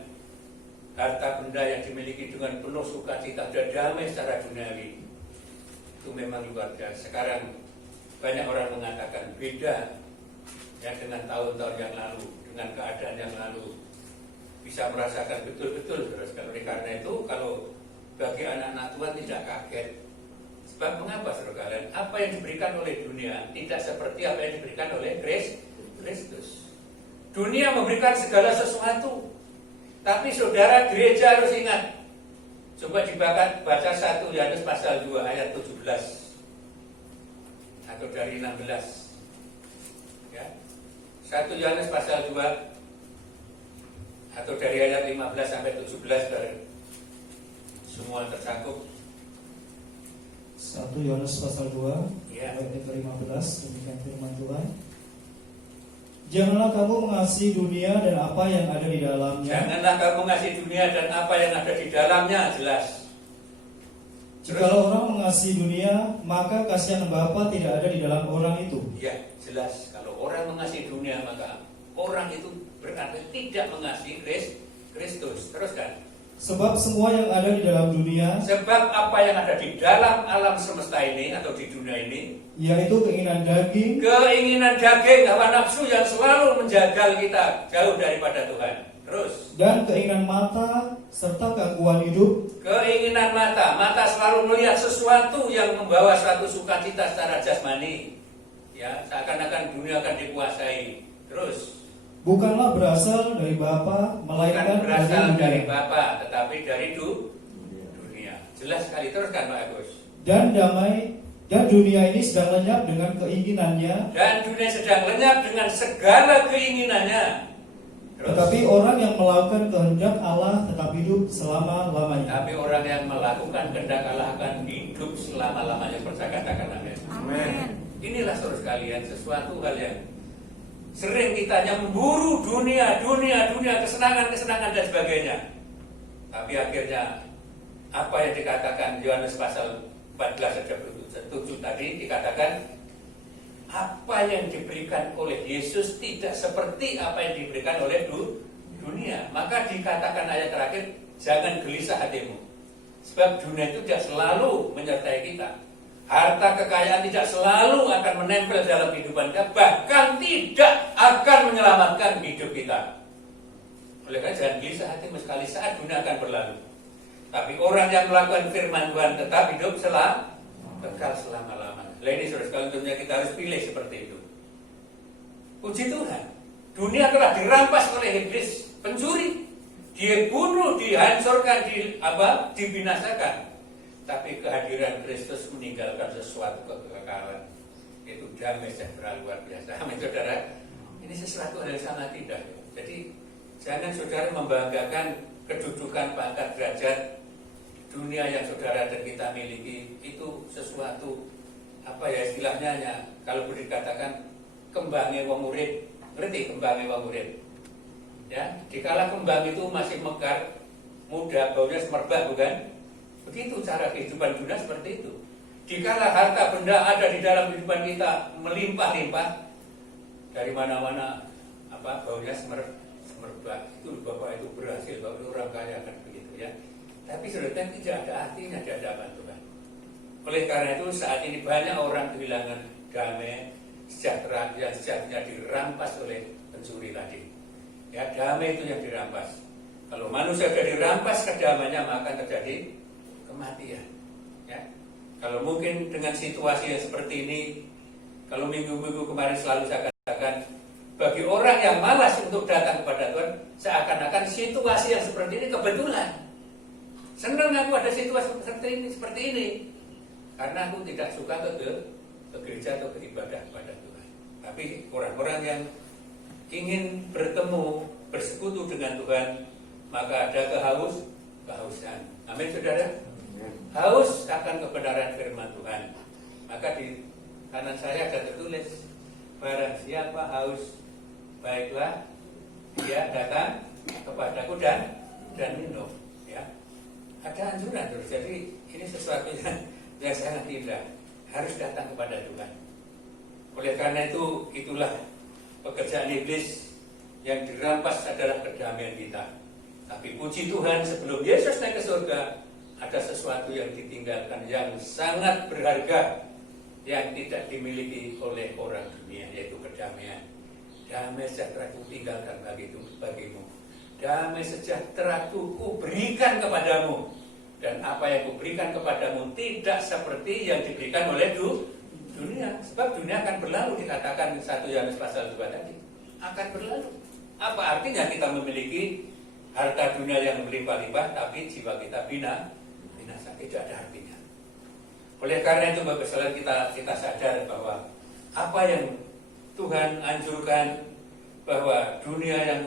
harta benda yang dimiliki dengan penuh sukacita dan damai secara duniawi, itu memang luar biasa. Sekarang banyak orang mengatakan beda, ya, dengan tahun-tahun yang lalu, dengan keadaan yang lalu. Bisa merasakan betul-betul, saudara. Oleh karena itu, kalau bagi anak-anak Tuhan tidak kaget. Sebab mengapa, saudara kalian? Apa yang diberikan oleh dunia tidak seperti apa yang diberikan oleh Kristus. Dunia memberikan segala sesuatu, tapi saudara, gereja harus ingat. Coba baca 1 Yohanes pasal 2 ayat 17 atau dari 16. Ya. 1 Yohanes pasal 2 atau dari ayat 15 sampai 17, dari semua tercakup. 1 Yohanes pasal 2 Ya. ayat yang ke-15, demikian firman Tuhan. Janganlah kamu mengasihi dunia dan apa yang ada di dalamnya. Janganlah kamu mengasihi dunia dan apa yang ada di dalamnya, jelas. Jikalau orang mengasihi dunia, maka kasihan Bapa tidak ada di dalam orang itu. Ya, jelas. Kalau orang mengasihi dunia, maka orang itu berarti tidak mengasihi Kristus. Teruskan. Sebab semua yang ada di dalam dunia, Sebab apa yang ada di dalam alam semesta ini atau di dunia ini, yaitu keinginan daging, keinginan daging, hawa nafsu yang selalu menjagal kita jauh daripada Tuhan. Terus, dan keinginan mata, serta gangguan hidup, keinginan mata selalu melihat sesuatu yang membawa suatu sukacita secara jasmani. Ya, seakan-akan dunia akan dikuasai. Terus, bukanlah berasal dari Bapa, melainkan bukan berasal dari dunia. Bapa, tetapi dari dunia. Jelas sekali. Teruskan, Pak Agus. Dan dunia ini sedang lenyap dengan keinginannya, Dan dunia sedang lenyap dengan segala keinginannya. Tetapi orang yang melakukan kehendak Allah tetap hidup selama-lamanya. Tapi orang yang melakukan kehendak Allah akan hidup selama-lamanya. Percaya katakan amin. Amin. Inilah saudara sekalian sesuatu hal yang sering kita hanya memburu dunia, kesenangan dan sebagainya. Tapi akhirnya apa yang dikatakan Yohanes pasal 14 ayat 7 tadi dikatakan apa yang diberikan oleh Yesus tidak seperti apa yang diberikan oleh dunia. Maka dikatakan ayat terakhir, jangan gelisah hatimu. Sebab dunia itu tidak selalu menyertai kita. Harta kekayaan tidak selalu akan menempel dalam kehidupan kita, bahkan tidak akan menyelamatkan hidup kita. Oleh karena jangan gelisah hatimu, sekali saat dunia akan berlalu. Tapi orang yang melakukan firman Tuhan tetap hidup kekal selama-lamanya. Nah ini saudara sekalian, tentunya kita harus pilih seperti itu. Puji Tuhan, dunia telah dirampas oleh iblis, pencuri. Dia bunuh, dihancurkan, dibinasakan. Tapi kehadiran Kristus meninggalkan sesuatu kekekalan. Itu damai sejahtera luar biasa. Amin saudara. Ini sesuatu yang sangat indah. Jadi jangan saudara membanggakan kedudukan, pangkat, derajat dunia yang saudara dan kita miliki. Itu sesuatu istilahnya ya, kalau boleh dikatakan kembangnya wong urip. Ngerti kembangnya wong urip? Ya, dikala kembang itu masih mekar, muda, baunya semerbak, bukan? Begitu cara kehidupan dunia seperti itu. Dikala harta benda ada di dalam kehidupan kita melimpah-limpah, dari mana-mana baunya semerbak. Itu Bapak itu berhasil, Bapak itu orang kaya kan begitu ya. Tapi saudara tidak ada artinya di hadapan Tuhan. Oleh karena itu saat ini banyak orang kehilangan damai, sejahtera yang sejatinya dirampas oleh pencuri tadi. Ya, damai itu yang dirampas. Kalau manusia sudah dirampas kedamaiannya, maka terjadi kematian. Ya. Kalau mungkin dengan situasi yang seperti ini, kalau minggu-minggu kemarin selalu saya katakan, bagi orang yang malas untuk datang kepada Tuhan, seakan-akan situasi yang seperti ini kebetulan. Senang aku ada situasi seperti ini. Karena aku tidak suka ke gereja atau ke ibadah kepada Tuhan. Tapi orang-orang yang ingin bertemu, bersekutu dengan Tuhan, maka ada kehausan. Amin saudara. Haus akan kebenaran firman Tuhan. Maka di kanan saya ada tertulis, barang siapa haus, baiklah dia datang kepadaku dan minum. Ya, ada anjuran terus. Jadi ini sesuatu yang sangat indah, harus datang kepada Tuhan. Oleh karena itu, itulah pekerjaan iblis, yang dirampas adalah kedamaian kita. Tapi puji Tuhan, sebelum Yesus naik ke surga, ada sesuatu yang ditinggalkan yang sangat berharga, yang tidak dimiliki oleh orang dunia, yaitu kedamaian. Damai sejahtera ku tinggalkan bagimu. Damai sejahtera ku berikan kepadamu. Dan apa yang kuberikan kepadamu tidak seperti yang diberikan oleh dunia. Sebab dunia akan berlalu, dikatakan 1 Yohanes pasal 2 tadi. Akan berlalu. Apa artinya kita memiliki harta dunia yang berlimpah-limpah, tapi jiwa kita binasa? Tidak ada artinya. Oleh karena itu Bapak Saudara, kita sadar bahwa apa yang Tuhan anjurkan, bahwa dunia yang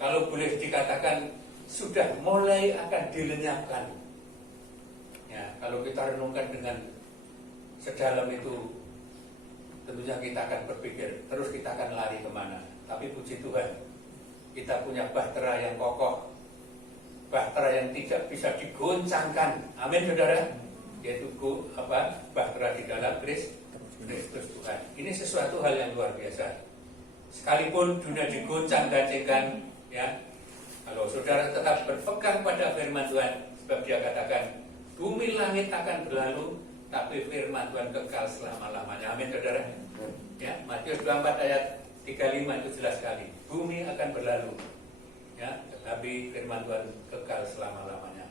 kalau boleh dikatakan sudah mulai akan dilenyapkan. Ya, kalau kita renungkan dengan sedalam itu, tentunya kita akan berpikir, terus kita akan lari kemana. Tapi puji Tuhan, kita punya bahtera yang kokoh, bahtera yang tidak bisa digoncangkan. Amin saudara. Yaitu bahtera di dalam Kristus Tuhan. Ini sesuatu hal yang luar biasa. Sekalipun dunia digoncang-gancingkan, ya, kalau saudara tetap berpegang pada firman Tuhan, sebab dia katakan, bumi langit akan berlalu, tapi firman Tuhan kekal selama-lamanya. Amin saudara. Ya, Matius 24 ayat 35 itu jelas sekali. Bumi akan berlalu, ya, tetapi firman Tuhan kekal selama-lamanya.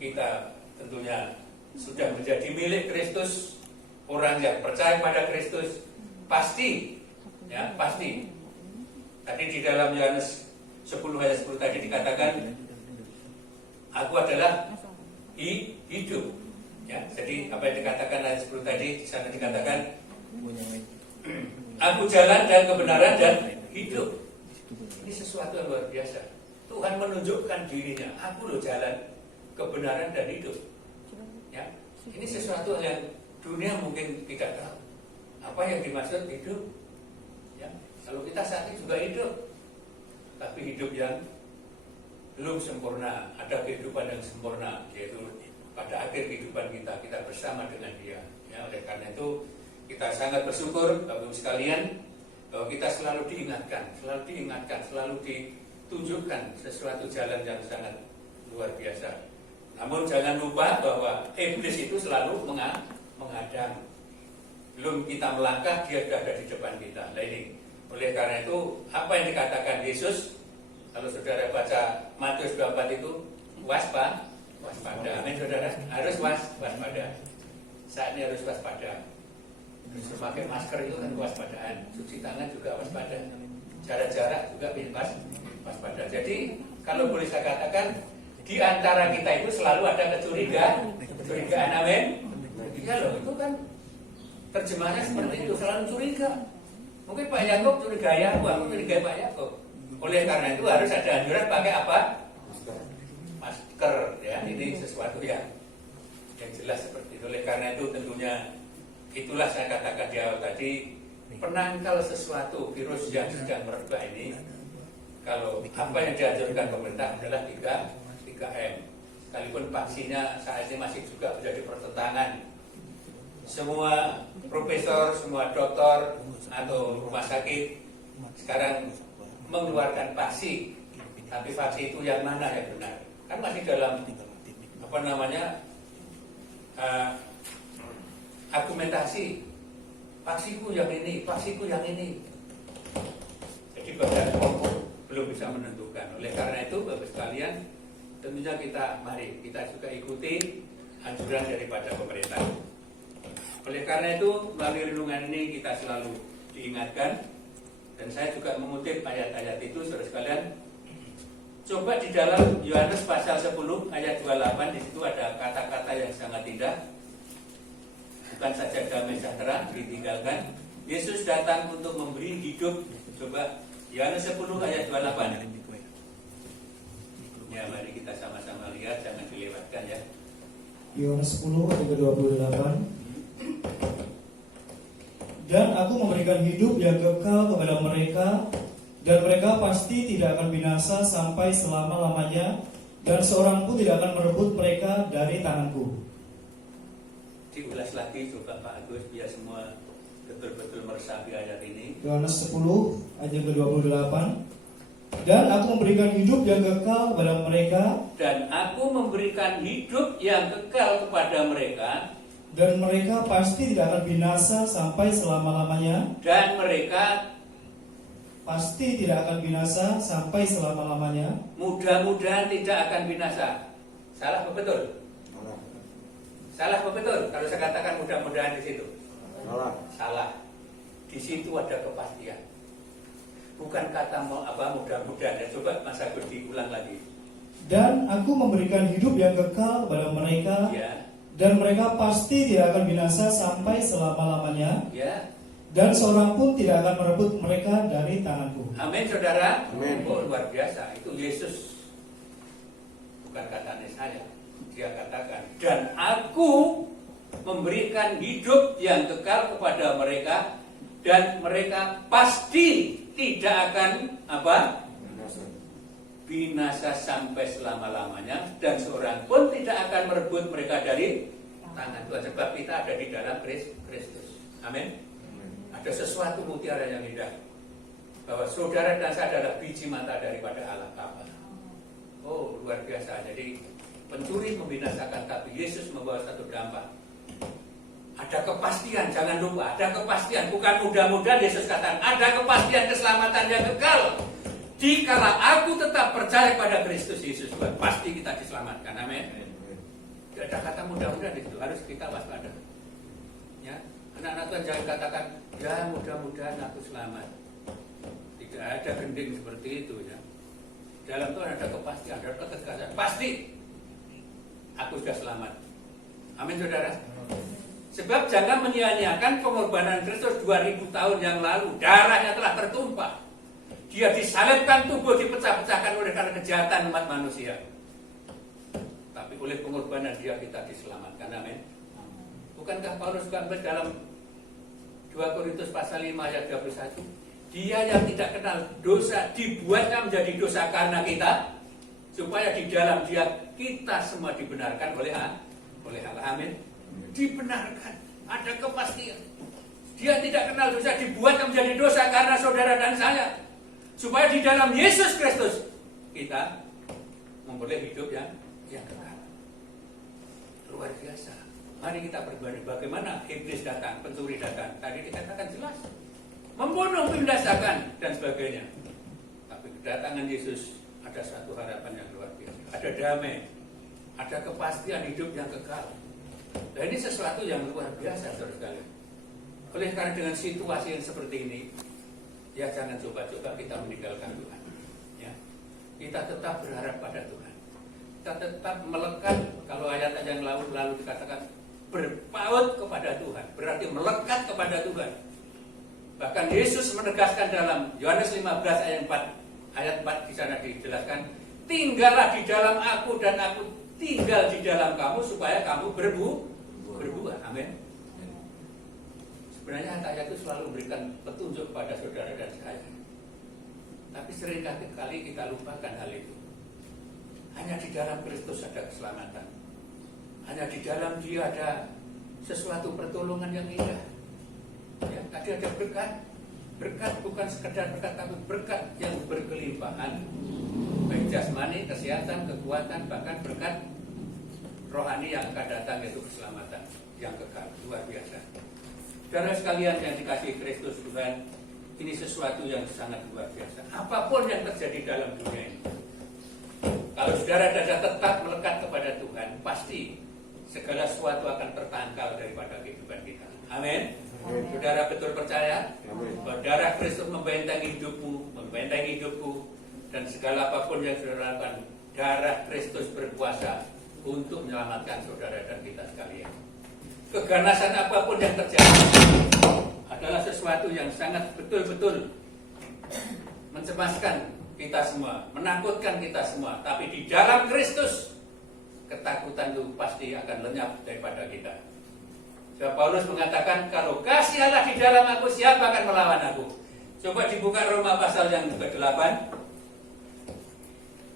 Kita tentunya sudah menjadi milik Kristus. Orang yang percaya pada Kristus pasti, ya, pasti. Tadi di dalam Yohanes 10 ayat 10 tadi dikatakan, aku adalah hidup. Ya, jadi apa yang dikatakan ayat 10 tadi, di sana dikatakan, aku jalan dan kebenaran dan hidup. Ini sesuatu yang luar biasa. Tuhan menunjukkan dirinya, aku loh jalan kebenaran dan hidup. Ya, ini sesuatu yang dunia mungkin tidak tahu. Apa yang dimaksud hidup? Ya, kalau kita saat ini juga hidup, tapi hidup yang belum sempurna. Ada kehidupan yang sempurna, yaitu pada akhir kehidupan kita bersama dengan Dia. Ya, oleh karena itu kita sangat bersyukur, Bapak Ibu sekalian, bahwa kita selalu diingatkan, selalu ditunjukkan sesuatu jalan yang sangat luar biasa. Namun jangan lupa bahwa iblis itu selalu menghadang. Belum kita melangkah, dia sudah ada di depan kita. Nah ini, oleh karena itu apa yang dikatakan Yesus, kalau saudara baca Matius 24 itu waspada. Amin saudara, harus waspada. Saat ini harus waspada. Terus memakai masker itu kan kewaspadaan, cuci tangan juga waspada, jarak juga waspada. Jadi kalau boleh saya katakan, di antara kita itu selalu ada kecurigaan, amin. Iya loh, itu kan terjemahnya seperti itu, selalu curiga. Mungkin Pak Yakub curigai aku curigai Pak Yakub. Oleh karena itu harus ada anjuran pakai apa? Masker. Ya, ini sesuatu yang jelas seperti itu. Oleh karena itu tentunya itulah saya katakan di awal tadi, penangkal sesuatu virus yang sedang merebak ini, kalau apa yang dianjurkan pemerintah adalah 3M. Sekalipun vaksinnya saat ini masih juga menjadi pertentangan. Semua profesor, semua dokter atau rumah sakit sekarang mengeluarkan vaksin. Tapi vaksin itu yang mana yang benar? Kan masih dalam argumentasi. Vaksinku yang ini. Jadi badan belum bisa menentukan. Oleh karena itu, Bapak sekalian, tentunya mari kita juga ikuti anjuran daripada pemerintah. Oleh karena itu, melalui renungan ini kita selalu diingatkan, dan saya juga mengutip ayat-ayat itu, saudara sekalian. Coba di dalam Yohanes pasal 10 ayat 28, di situ ada kata-kata yang sangat indah. Bukan saja damai sejahtera ditinggalkan, Yesus datang untuk memberi hidup. Coba Yohanes 10 ayat 28. Ya, mari kita sama-sama lihat, jangan dilewatkan ya. Yohanes 10 ayat ke-28. Dan aku memberikan hidup yang kekal kepada mereka, dan mereka pasti tidak akan binasa sampai selama-lamanya, dan seorang pun tidak akan merebut mereka dari tanganku. Diulas lagi coba Pak Agus, biar semua betul-betul meresapi ayat ini. Yohanes 10 ayat ke-28. Dan aku memberikan hidup yang kekal kepada mereka, Dan aku memberikan hidup yang kekal kepada mereka, dan mereka pasti tidak akan binasa sampai selama-lamanya. dan mereka Pasti tidak akan binasa sampai selama-lamanya. mudah-mudahan tidak akan binasa. Salah apa betul? Salah apa betul? Kalau saya katakan mudah-mudahan di situ. Salah. Di situ ada kepastian. Bukan kata mudah-mudahan. Ya, coba Mas Agus diulang lagi. Dan aku memberikan hidup yang kekal kepada mereka, Ya, dan mereka pasti tidak akan binasa sampai selama-lamanya, ya. dan seorang pun tidak akan merebut mereka dari tanganku. Amin, saudara. Amin. Oh, luar biasa. Itu Yesus. Bukan katanya saya. Dia katakan, dan aku memberikan hidup yang kekal kepada mereka, dan mereka pasti tidak akan binasa sampai selama-lamanya, dan seorang pun tidak akan merebut mereka dari tangan Tuhan, sebab kita ada di dalam Kristus. Amin. Ada sesuatu mutiara yang indah, bahwa saudara dan saya adalah biji mata daripada Allah Bapa. Oh, luar biasa. Jadi pencuri membinasakan, tapi Yesus membawa satu dampak. Ada kepastian, jangan lupa, ada kepastian. Bukan mudah-mudahan, Yesus katakan, ada kepastian keselamatan yang kekal. Dikala aku tetap percaya pada Kristus Yesus, pasti kita diselamatkan. Amin. Tidak ada kata mudah-mudahan di situ, harus kita waspada. Ya, anak-anak Tuhan jangan katakan, ya mudah-mudahan aku selamat. Tidak ada gending seperti itu ya. Dalam Tuhan ada kepastian, ada ketegasan. Pasti aku sudah selamat. Amin saudara. Sebab jangan menyia-nyiakan pengorbanan Kristus 2000 tahun yang lalu. Darahnya telah tertumpah. Dia disalibkan, tubuh dipecah-pecahkan oleh karena kejahatan umat manusia. Tapi oleh pengorbanan dia kita diselamatkan. Amin. Bukankah Paulus juga dalam 2 Korintus pasal 5 ayat 21, dia yang tidak kenal dosa dibuatnya menjadi dosa karena kita, supaya di dalam dia kita semua dibenarkan oleh Allah. Amin. Dibenarkan, ada kepastian. Dia tidak kenal dosa dibuatnya menjadi dosa karena saudara dan saya, supaya di dalam Yesus Kristus kita memperoleh hidup yang kekal. Luar biasa. Mari kita berbanding bagaimana iblis datang, pencuri datang. Tadi dikatakan jelas, membunuh, membinasakan dan sebagainya. Tapi kedatangan Yesus ada satu harapan yang luar biasa. Ada damai, ada kepastian hidup yang kekal. Dan ini sesuatu yang luar biasa, saudara sekalian. Oleh karena dengan situasi yang seperti ini, ya jangan coba-coba kita meninggalkan Tuhan. Ya, kita tetap berharap pada Tuhan. Kita tetap melekat. Kalau ayat yang lalu dikatakan berpaut kepada Tuhan, berarti melekat kepada Tuhan. Bahkan Yesus menegaskan dalam Yohanes 15 ayat 4 di sana dijelaskan, tinggallah di dalam aku dan aku tinggal di dalam kamu supaya kamu berbuah. Amin. Sebenarnya ayat itu selalu memberikan petunjuk pada saudara dan saya. Tapi seringkali kita lupakan hal itu. Hanya di dalam Kristus ada keselamatan. Hanya di dalam Dia ada sesuatu pertolongan yang indah. Ya, tadi ada berkat. Berkat bukan sekedar berkat, tapi berkat yang berkelimpahan. Baik jasmani, kesehatan, kekuatan, bahkan berkat rohani yang akan datang, yaitu keselamatan yang kekal. Luar biasa. Saudara sekalian yang dikasihi Kristus Tuhan, ini sesuatu yang sangat luar biasa. Apapun yang terjadi dalam dunia ini, kalau saudara tetap melekat kepada Tuhan, pasti segala sesuatu akan tertangkal daripada kehidupan kita. Amin. Saudara betul percaya bahwa darah Kristus membentengi hidupmu, membentengi hidupku, dan segala apapun yang saudara lakukan, darah Kristus berkuasa untuk menyelamatkan saudara dan kita sekalian. Keganasan apapun yang terjadi adalah sesuatu yang sangat betul-betul mencemaskan kita semua, menakutkan kita semua. Tapi di dalam Kristus, ketakutan itu pasti akan lenyap daripada kita. Sebab Paulus mengatakan, kalau kasih Allah di dalam aku, siapa akan melawan aku? Coba dibuka Roma pasal yang ke-8.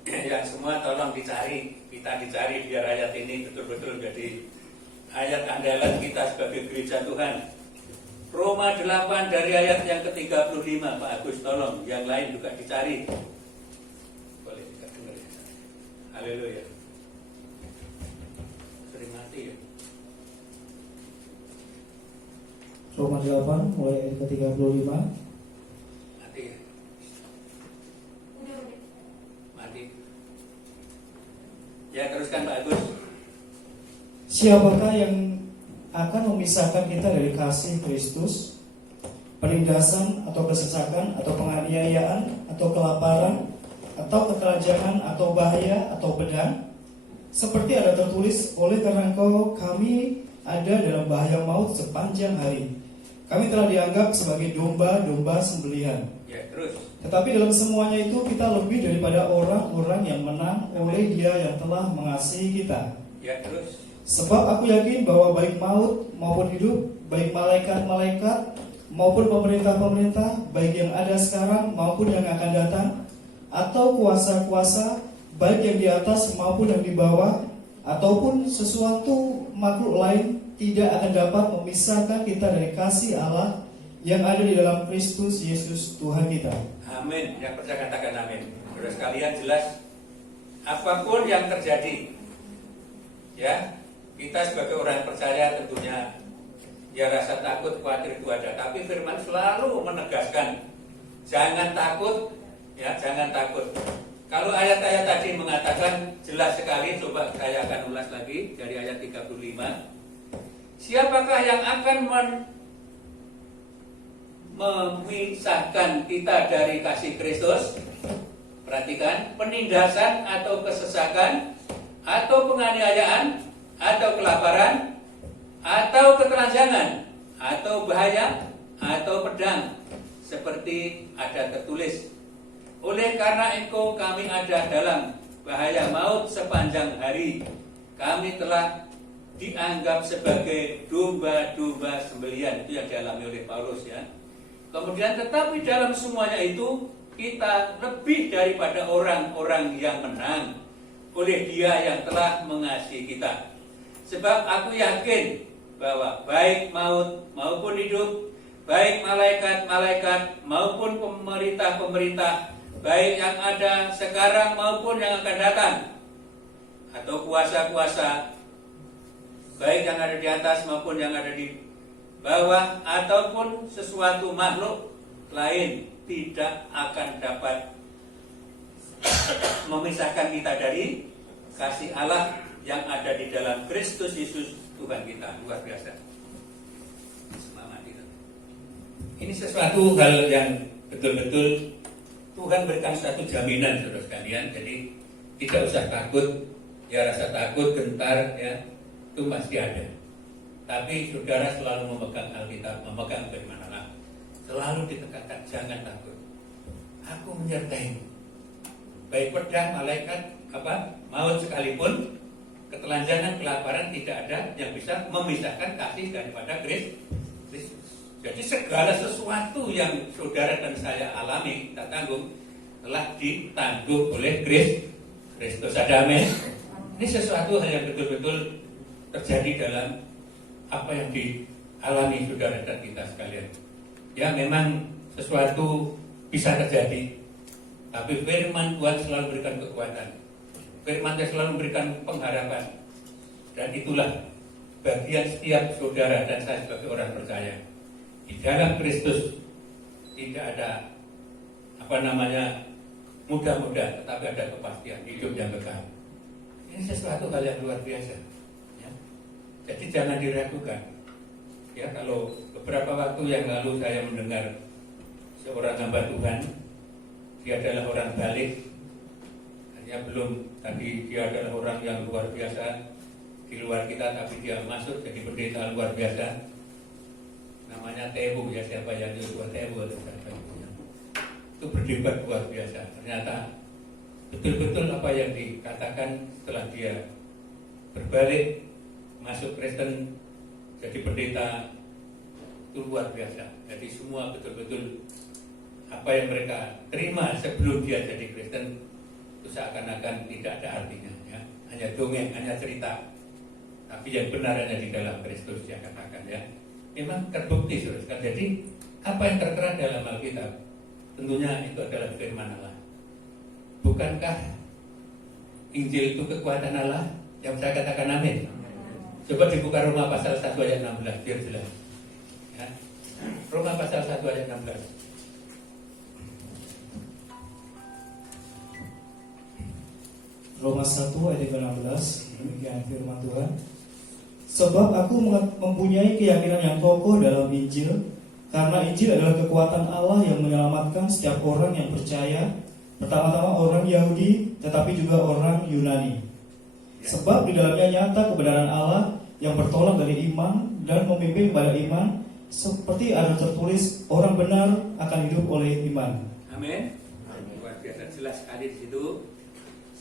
Yang semua tolong dicari, kita dicari biar ayat ini betul-betul menjadi ayat andalan kita sebagai gereja Tuhan. Roma 8 dari ayat yang ke-35, Pak Agus tolong, yang lain juga dicari. Boleh kita dengar ya. Haleluya. Sering mati ya. Roma 8 mulai ayat ke-35. Mati ya. Mati. Ya teruskan Pak Agus. Siapakah yang akan memisahkan kita dari kasih Kristus? Penindasan atau kesesakan atau penganiayaan atau kelaparan atau ketelanjangan atau bahaya atau pedang? Seperti ada tertulis, oleh karena engkau kami ada dalam bahaya maut sepanjang hari. Kami telah dianggap sebagai domba-domba sembelihan. Ya, terus. Tetapi dalam semuanya itu kita lebih daripada orang-orang yang menang oleh Dia yang telah mengasihi kita. Ya, terus. Sebab aku yakin bahwa baik maut maupun hidup, baik malaikat-malaikat maupun pemerintah-pemerintah, baik yang ada sekarang maupun yang akan datang, atau kuasa-kuasa, baik yang di atas maupun yang di bawah, ataupun sesuatu makhluk lain, tidak akan dapat memisahkan kita dari kasih Allah yang ada di dalam Kristus Yesus Tuhan kita. Amin. Yang percaya katakan amin. Saudara sekalian, jelas apapun yang terjadi, ya, kita sebagai orang percaya tentunya ya rasa takut, khawatir itu ada. Tapi firman selalu menegaskan, jangan takut, ya, jangan takut. Kalau ayat-ayat tadi mengatakan jelas sekali, coba saya akan ulas lagi dari ayat 35. Siapakah yang akan memisahkan kita dari kasih Kristus? Perhatikan, penindasan atau kesesakan, atau penganiayaan, atau kelaparan, atau ketelanjangan, atau bahaya, atau pedang, seperti ada tertulis, oleh karena engkau kami ada dalam bahaya maut sepanjang hari. Kami telah dianggap sebagai domba-domba sembelihan. Itu yang dialami oleh Paulus ya. Kemudian tetapi dalam semuanya itu kita lebih daripada orang-orang yang menang oleh Dia yang telah mengasihi kita. Sebab aku yakin bahwa baik maut maupun hidup, baik malaikat-malaikat maupun pemerintah-pemerintah, baik yang ada sekarang maupun yang akan datang, atau kuasa-kuasa, baik yang ada di atas maupun yang ada di bawah, ataupun sesuatu makhluk lain, tidak akan dapat memisahkan kita dari kasih Allah yang ada di dalam Kristus Yesus Tuhan kita. Luar biasa. Semangat kita. Ini sesuatu hal yang betul-betul Tuhan berikan satu jaminan, saudara sekalian. Jadi tidak usah takut, ya rasa takut, gentar, ya itu masih ada. Tapi saudara selalu memegang Alkitab, memegang firman Allah. Selalu ditekankan, jangan takut. Aku menyertaimu. Baik pedang, malaikat, maut sekalipun, ketelanjangan, kelaparan, tidak ada yang bisa memisahkan kasih daripada Kristus. Jadi segala sesuatu yang saudara dan saya alami, kita tanggung, telah ditanggung oleh Kristus. Ada amin? Ini sesuatu hal yang betul-betul terjadi dalam apa yang dialami saudara dan kita sekalian. Ya memang sesuatu bisa terjadi, tapi firman Tuhan selalu memberikan kekuatan. Firman Tuhan selalu memberikan pengharapan. Dan itulah bagian setiap saudara dan saya sebagai orang percaya. Di dalam Kristus tidak ada mudah-mudah, tetapi ada kepastian hidup yang kekal. Ini sesuatu hal yang luar biasa. Ya. Jadi jangan diragukan. Ya, kalau beberapa waktu yang lalu saya mendengar seorang hamba Tuhan, dia adalah orang balik. Hanya belum tadi dia adalah orang yang luar biasa di luar kita, tapi dia masuk jadi pendeta luar biasa. Namanya Tebu, ya siapa yang itu Tebu atau siapa itu berdebat luar biasa. Ternyata betul-betul apa yang dikatakan setelah dia berbalik masuk Kristen jadi pendeta itu luar biasa. Jadi semua betul-betul apa yang mereka terima sebelum dia jadi Kristen itu seakan-akan tidak ada artinya ya. Hanya dongeng, hanya cerita. Tapi yang benar hanya di dalam Kristus, dia katakan ya. Memang terbukti saudara. Jadi apa yang tertera dalam Alkitab tentunya itu adalah firman Allah. Bukankah Injil itu kekuatan Allah? Yang saya katakan amin. Coba dibuka Roma pasal 1 ayat 16 biar jelas ya. Roma pasal 1 ayat 16. Roma 1 ayat 16, demikian firman Tuhan. Sebab aku mempunyai keyakinan yang kokoh dalam Injil, karena Injil adalah kekuatan Allah yang menyelamatkan setiap orang yang percaya, pertama-tama orang Yahudi, tetapi juga orang Yunani. Sebab di dalamnya nyata kebenaran Allah yang bertolak dari iman dan memimpin kepada iman, seperti ada tertulis, orang benar akan hidup oleh iman. Amin. Luar biasa jelas sekali di situ.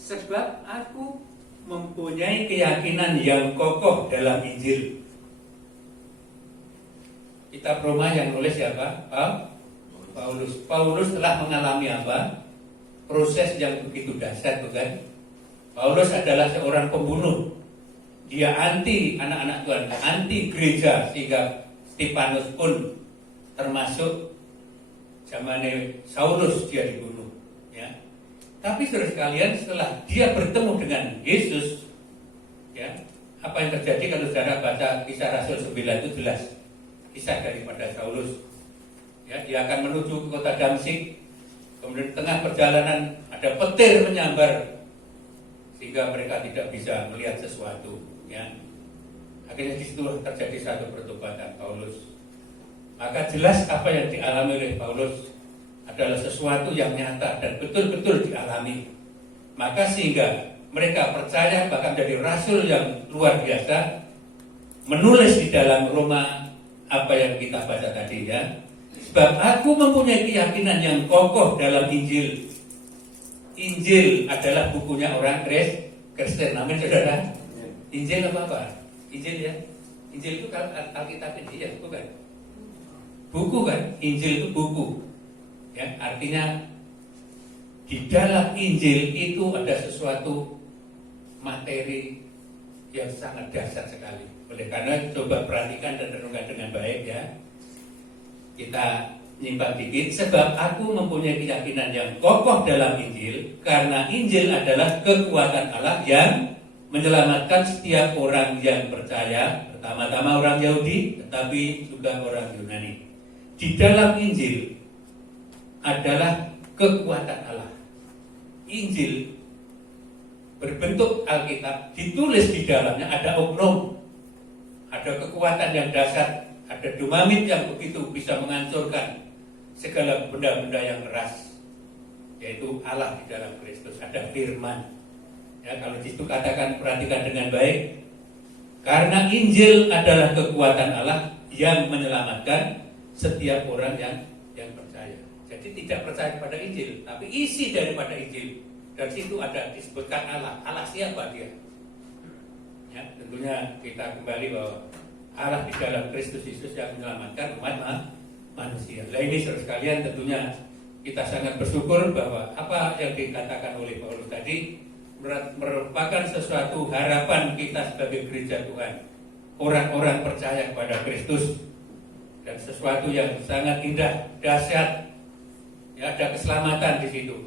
Sebab aku mempunyai keyakinan yang kokoh dalam Injil. Kitab Roma yang nulis siapa? Paulus. Paulus telah mengalami apa? Proses yang begitu dahsyat, bukan? Paulus adalah seorang pembunuh. Dia anti anak-anak Tuhan, anti gereja, sehingga Stefanus pun termasuk zamannya Saulus dia dibunuh. Ya. Tapi saudara sekalian, setelah dia bertemu dengan Yesus, ya, apa yang terjadi kalau saudara baca Kisah Rasul 9 itu jelas. Kisah daripada Saulus. Ya, dia akan menuju ke kota Damsyik. Kemudian di tengah perjalanan ada petir menyambar sehingga mereka tidak bisa melihat sesuatu. Ya. Akhirnya disitulah terjadi satu pertobatan Paulus. Maka jelas apa yang dialami oleh Paulus adalah sesuatu yang nyata dan betul-betul dialami. Maka sehingga mereka percaya, bahkan jadi rasul yang luar biasa, menulis di dalam Roma apa yang kita baca tadi ya. Sebab aku mempunyai keyakinan yang kokoh dalam Injil, Injil adalah bukunya orang Kristen. Amin, saudara. Injil apa? Injil ya. Injil itu kan Alkitab ini ya, bukan? Buku kan? Injil itu buku. Ya, artinya di dalam Injil itu ada sesuatu materi yang sangat dahsyat sekali. Oleh karena coba perhatikan dan renungkan dengan baik ya. Kita nyimpang dikit, sebab aku mempunyai keyakinan yang kokoh dalam Injil, karena Injil adalah kekuatan Allah yang menyelamatkan setiap orang yang percaya, pertama-tama orang Yahudi, tetapi juga orang Yunani. Di dalam Injil adalah kekuatan Allah. Injil berbentuk Alkitab, ditulis di dalamnya ada oknum, ada kekuatan yang dahsyat, ada dinamit yang begitu bisa menghancurkan segala benda-benda yang keras, yaitu Allah di dalam Kristus. Ada firman. Ya, kalau di situ katakan, perhatikan dengan baik. Karena Injil adalah kekuatan Allah yang menyelamatkan setiap orang yang percaya. Jadi tidak percaya kepada Injil, tapi isi daripada Injil. Dan situ ada disebutkan Allah. Allah siapa dia? Ya, tentunya kita kembali bahwa Allah di dalam Kristus Yesus yang menyelamatkan umat manusia. Nah ini saudara sekalian, tentunya kita sangat bersyukur bahwa apa yang dikatakan oleh Paulus tadi merupakan sesuatu harapan kita sebagai gereja Tuhan, orang-orang percaya kepada Kristus, dan sesuatu yang sangat indah, dahsyat. Ya, ada keselamatan di situ.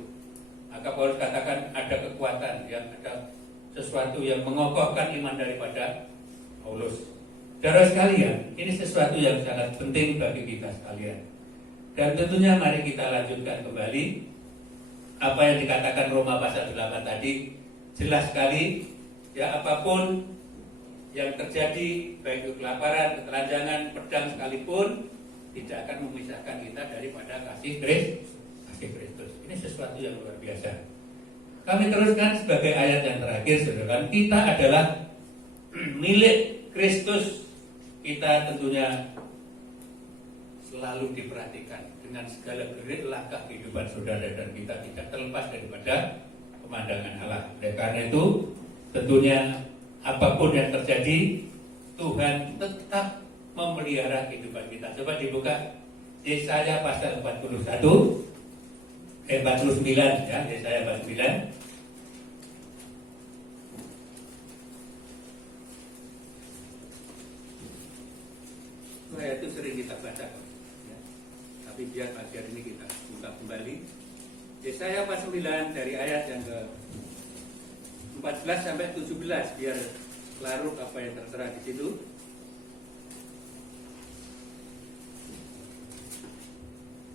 Maka Paulus katakan ada kekuatan, yang ada sesuatu yang mengokohkan iman daripada Paulus. Saudara sekalian, ini sesuatu yang sangat penting bagi kita sekalian. Dan tentunya mari kita lanjutkan kembali apa yang dikatakan Roma pasal 8 tadi. Jelas sekali, ya, apapun yang terjadi, baik itu kelaparan, ketelanjangan, pedang sekalipun, tidak akan memisahkan kita daripada kasih Kristus. Ini sesuatu yang luar biasa. Kami teruskan sebagai ayat yang terakhir, saudara. Kita adalah milik Kristus. Kita tentunya selalu diperhatikan dengan segala gerik langkah kehidupan saudara, dan kita tidak terlepas daripada pemandangan Allah. Oleh karena itu, tentunya apapun yang terjadi, Tuhan tetap memelihara kehidupan kita. Coba dibuka Yesaya pasal 49 ya, Yesaya 49. Ayat itu sering kita baca, ya. Tapi biar pagi hari ini kita buka kembali Yesaya 49 dari ayat yang ke 14 sampai 17, biar larut apa yang tertera di situ.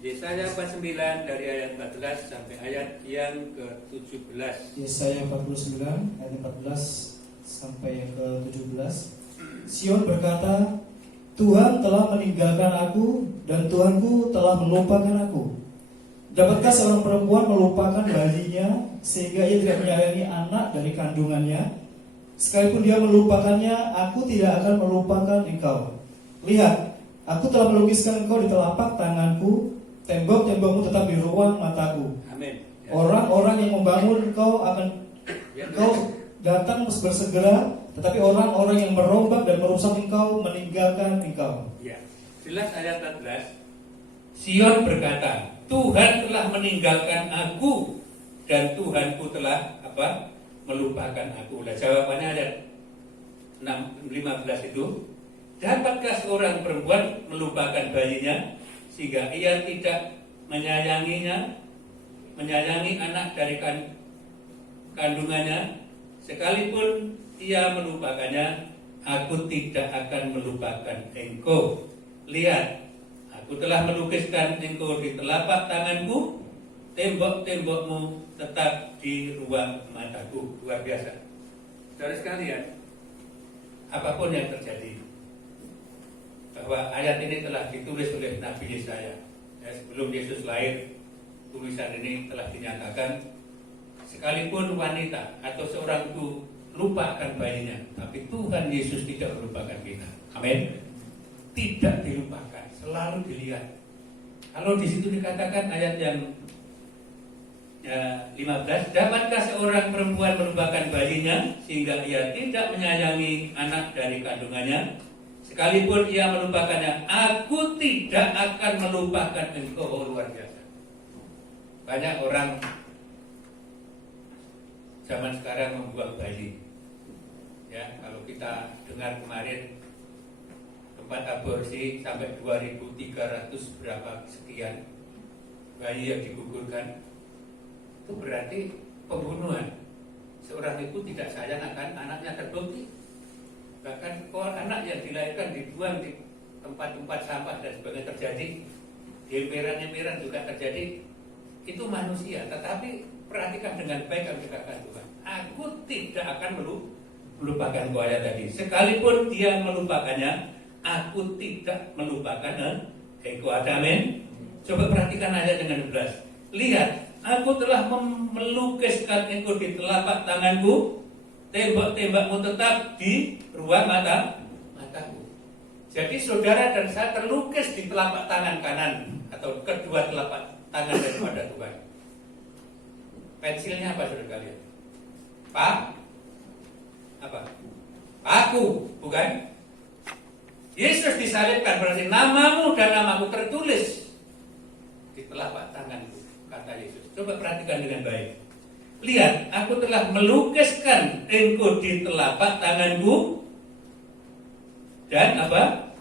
Yesaya 49 dari ayat 14 sampai ayat yang ke-17. Yesaya 49 ayat 14 sampai yang ke-17. Sion berkata, Tuhan telah meninggalkan aku dan Tuhanku telah melupakan aku. Dapatkah seorang perempuan melupakan bayinya sehingga ia tidak menyayangi anak dari kandungannya? Sekalipun dia melupakannya, aku tidak akan melupakan engkau. Lihat, aku telah melukiskan engkau di telapak tanganku, tembok-tembokmu tetap di ruang mataku. Amin. Ya. Orang-orang yang membangun engkau datang bersegera, tetapi orang-orang yang merombak dan merusak engkau meninggalkan engkau. Ya, jelas ayat 14. Sion berkata, Tuhan telah meninggalkan aku dan Tuhanku telah melupakan aku. Nah, jawabannya ada 15 itu. Dapatkah seorang perempuan melupakan bayinya sehingga ia tidak menyayangi anak dari kandungannya? Sekalipun ia melupakannya, aku tidak akan melupakan engkau. Lihat, aku telah melukiskan engkau di telapak tanganku, tembok-tembokmu tetap di ruang mataku. Luar biasa. Saudara sekalian, apapun yang terjadi, bahwa ayat ini telah ditulis oleh Nabi Yesaya. Ya, sebelum Yesus lahir, tulisan ini telah dinyatakan. Sekalipun wanita atau seorang itu lupa akan bayinya, tapi Tuhan Yesus tidak melupakan kita. Amin. Tidak dilupakan, selalu dilihat. Kalau di situ dikatakan ayat yang 15. Dapatkah seorang perempuan melupakan bayinya sehingga ia tidak menyayangi anak dari kandungannya? Sekalipun ia melupakannya, aku tidak akan melupakan engkau. Oh, luar biasa. Banyak orang zaman sekarang membuang bayi. Ya, kalau kita dengar kemarin tempat aborsi sampai 2.300 berapa sekian bayi yang digugurkan, itu berarti pembunuhan. Seorang ibu tidak sayang akan anaknya, terbukti. Bahkan anak yang dilahirkan dibuang di tempat-tempat sampah dan sebagainya terjadi. Di emperan-emperan juga terjadi. Itu manusia, tetapi perhatikan dengan baik yang dikatakan Tuhan. Aku tidak akan melupakan kau, ayat tadi. Sekalipun dia melupakannya, aku tidak melupakan engkau. Amin. Coba perhatikan ayat dengan 11. Lihat, aku telah melukiskan engkau di telapak tanganku, tembak-tembakmu tetap di ruang mataku. Jadi saudara dan saya terlukis di telapak tangan kanan atau kedua telapak tangan daripada Tuhan. Pensilnya apa saudara kalian? Apa? Paku, bukan? Yesus disalibkan berarti namamu dan namaku tertulis di telapak tanganku, kata Yesus. Coba perhatikan dengan baik. Lihat, aku telah melukiskan engkau di telapak tanganku dan apa?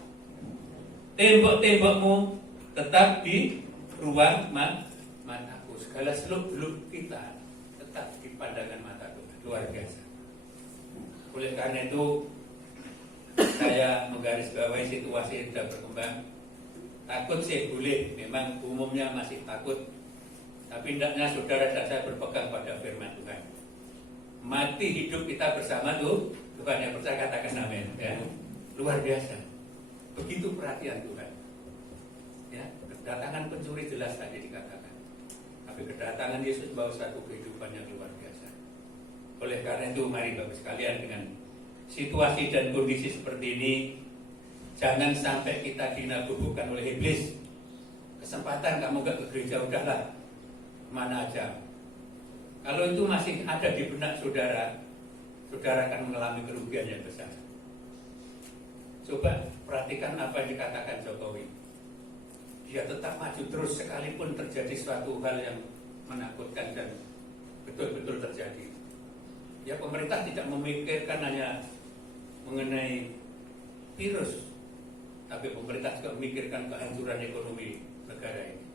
Tembok-tembokmu tetap di ruang mataku. Segala seluk-beluk kita tetap di pandangan mataku. Luar biasa. Oleh karena itu saya menggarisbawahi situasi yang sudah berkembang. Takut sih boleh, memang umumnya masih takut. Tapi hendaknya saudara dan saya berpegang pada firman Tuhan. Mati hidup kita bersama Tuhan, yang percaya katakan amin. Ya. Luar biasa. Begitu perhatian Tuhan. Ya, kedatangan pencuri jelas tadi dikatakan. Tapi kedatangan Yesus bawa satu kehidupan yang luar biasa. Oleh karena itu mari Bapak sekalian, dengan situasi dan kondisi seperti ini, jangan sampai kita dinabubukan oleh iblis. Kesempatan kamu gak ke gereja, udahlah, mana aja. Kalau itu masih ada di benak saudara, saudara akan mengalami kerugian yang besar. Coba perhatikan apa yang dikatakan Jokowi. Dia tetap maju terus sekalipun terjadi suatu hal yang menakutkan dan betul-betul terjadi. Ya, pemerintah tidak memikirkan hanya mengenai virus, tapi pemerintah juga memikirkan kehancuran ekonomi negara ini.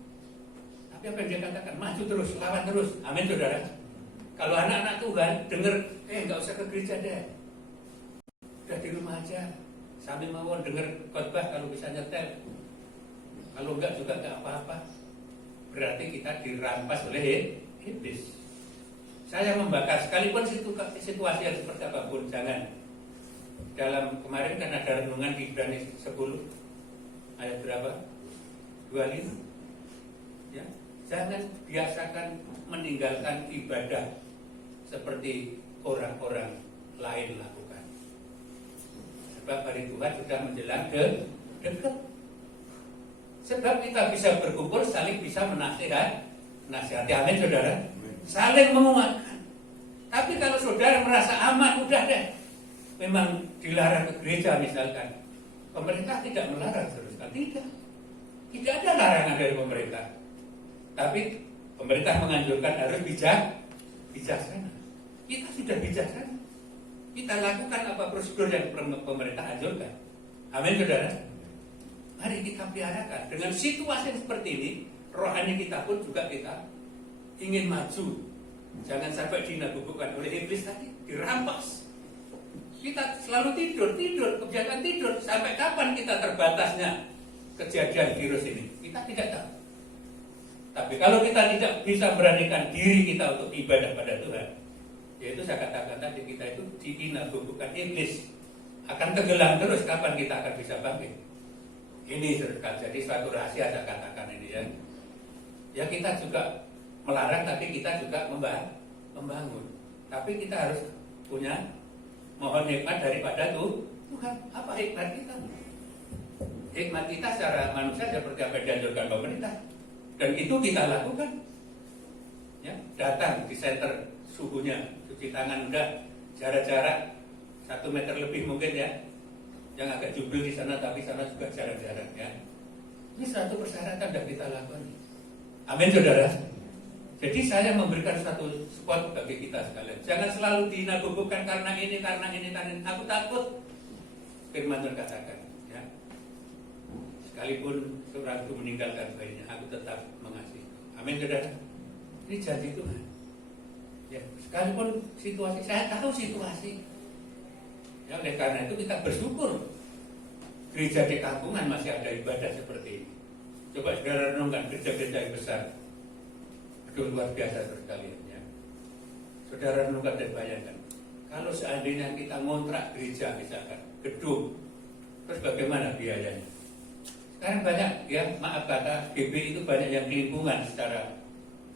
Tapi apa yang dia katakan? Maju terus, lawan terus. Amin saudara. Kalau anak-anak Tuhan dengar, nggak usah ke gereja deh, udah di rumah aja, sambil mawon dengar khotbah kalau bisa nyetel. Kalau enggak juga enggak apa-apa. Berarti kita dirampas oleh iblis. Saya membakar sekalipun situasi yang seperti apapun, jangan. Dalam kemarin kan ada renungan di Ibrani 10 ayat berapa? 25. Ya, jangan biasakan meninggalkan ibadah seperti orang-orang lain lakukan. Sebab hari Tuhan sudah menjelang dekat. Sebab kita bisa berkumpul, saling bisa menasihati. Amin saudara. Saling menguatkan. Tapi kalau saudara merasa aman, udah deh, memang dilarang ke gereja misalkan, pemerintah tidak melarang, saudara. Tidak ada larangan dari pemerintah. Tapi pemerintah menganjurkan harus bijaksana. Kita sudah bijaksana. Kita lakukan apa prosedur yang pemerintah anjurkan. Amin saudara. Mari kita peliharakan. Dengan situasi seperti ini, rohani kita pun juga kita ingin maju. Jangan sampai dinabubukan oleh iblis tadi, dirampas. Kita selalu tidur, kebiasaan tidur. Sampai kapan kita terbatasnya kejadian virus ini? Kita tidak tahu. Tapi kalau kita tidak bisa beranikan diri kita untuk ibadah pada Tuhan, yaitu saya katakan tadi, kita itu dinabubukan iblis. Akan tenggelam terus, kapan kita akan bisa bangkit? Ini jadi suatu rahasia saya katakan ini ya. Ya kita juga melarang, tapi kita juga membangun. Tapi kita harus punya mohon hikmat daripada Tuhan. Apa hikmat kita? Hikmat kita secara manusia seperti apa yang dianjurkan pemerintah. Dan itu kita lakukan. Ya, datang di center suhunya, cuci tangan udah, jarak-jarak 1 meter lebih mungkin ya. Yang agak jubel di sana tapi sana juga jarak-jarak ya. Ini satu persyaratan yang kita lakukan. Amin saudara. Jadi saya memberikan satu support bagi kita sekalian. Jangan selalu dinagubukan karena ini. Aku takut. Firman Tuhan katakan, ya. Sekalipun seorang itu meninggalkan bayinya, aku tetap mengasihi. Amin saudara. Ini janji Tuhan. Ya, sekalipun situasi, saya tahu situasi. Ya, oleh karena itu kita bersyukur. Gereja di kampungan masih ada ibadah seperti ini. Coba saudara renungkan gereja-gereja yang besar. Aduh, luar biasa sekali ya. Saudara renungkan dan bayangkan, kalau seandainya kita ngontrak gereja misalkan, gedung, terus bagaimana biayanya? Sekarang banyak ya, maaf kata GB itu banyak yang di lingkungan secara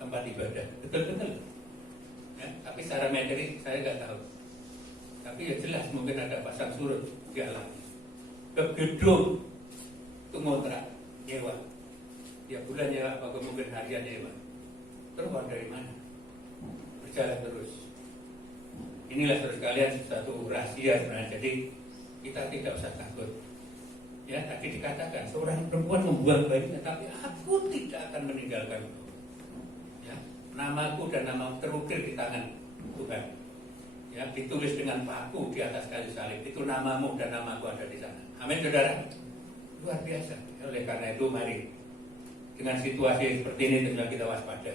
tempat ibadah, betul-betul. Ya, tapi secara materi saya nggak tahu. Tapi ya jelas mungkin ada pasang surut di alam. Ke gedung itu ngontrak, nyewa. Ya bulan nyewa, apa mungkin harian nyewa. Terus uang dari mana? Berjalan terus. Inilah saudara sekalian satu rahasia sebenarnya. Jadi kita tidak usah takut. Ya tadi dikatakan seorang perempuan membuang bayinya, tapi aku tidak akan meninggalkan. Ya, namaku dan namamu terukir di tangan Tuhan. Ya, ditulis dengan paku di atas kayu salib. Itu namamu dan namaku ada di sana. Amin saudara. Luar biasa. Oleh karena itu mari dengan situasi seperti ini tentunya kita waspada.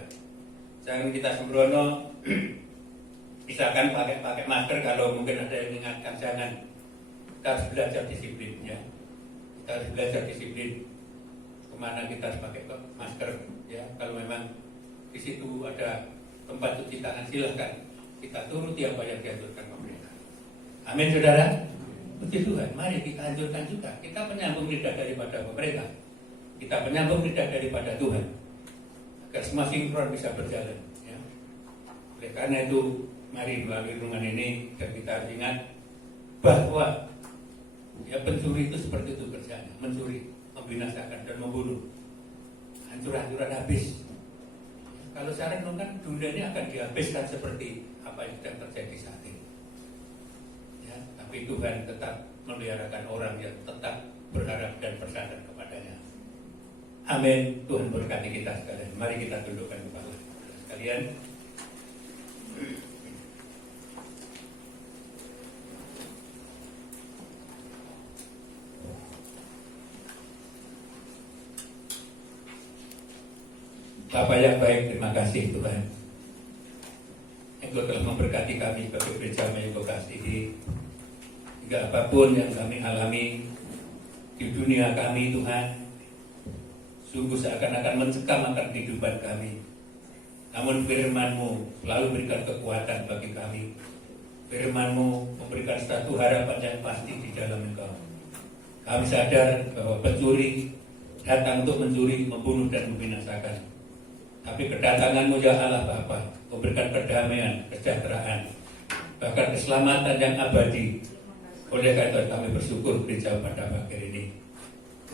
Jangan kita sembrono, misalkan pakai masker kalau mungkin ada yang mengingatkan jangan. Kita harus belajar disiplin ya. Kita harus belajar disiplin. Kemana kita harus pakai masker ya. Kalau memang di situ ada tempat cuci tangan silahkan. Kita turuti apa yang dianjurkan pemerintah. Amin saudara. Puji Tuhan. Mari kita anjurkan juga. Kita penyambung lidah daripada pemerintah. Kita penyambung lidah daripada Tuhan. Agar semua sinkron bisa berjalan ya. Oleh karena itu mari melalui renungan ini kita harus ingat bahwa ya pencuri itu seperti itu kerjanya, mencuri, membinasakan dan membunuh, hancur-hancuran habis. Kalau saya renungkan dunia ini akan dihabiskan seperti apa yang sedang terjadi saat ini ya, tapi Tuhan tetap meliharakan orang yang tetap berharap dan bersandar kepadanya. Amin. Tuhan berkati kita sekalian. Mari kita tundukkan kepala sekalian. Bapa yang baik, terima kasih Tuhan. Engkau telah memberkati kami sebagai gereja Melayu Bekasi. Hingga apapun yang kami alami di dunia kami Tuhan, sungguh seakan-akan mencekam akan kehidupan kami. Namun firman-Mu selalu berikan kekuatan bagi kami. Firman-Mu memberikan satu harapan yang pasti di dalam Engkau. Kami sadar bahwa pencuri datang untuk mencuri, membunuh dan membinasakan. Tapi kedatangan-Mu ya Allah Bapa memberikan kedamaian, kesejahteraan, bahkan keselamatan yang abadi. Oleh karena itu kami bersyukur gereja pada pagi ini.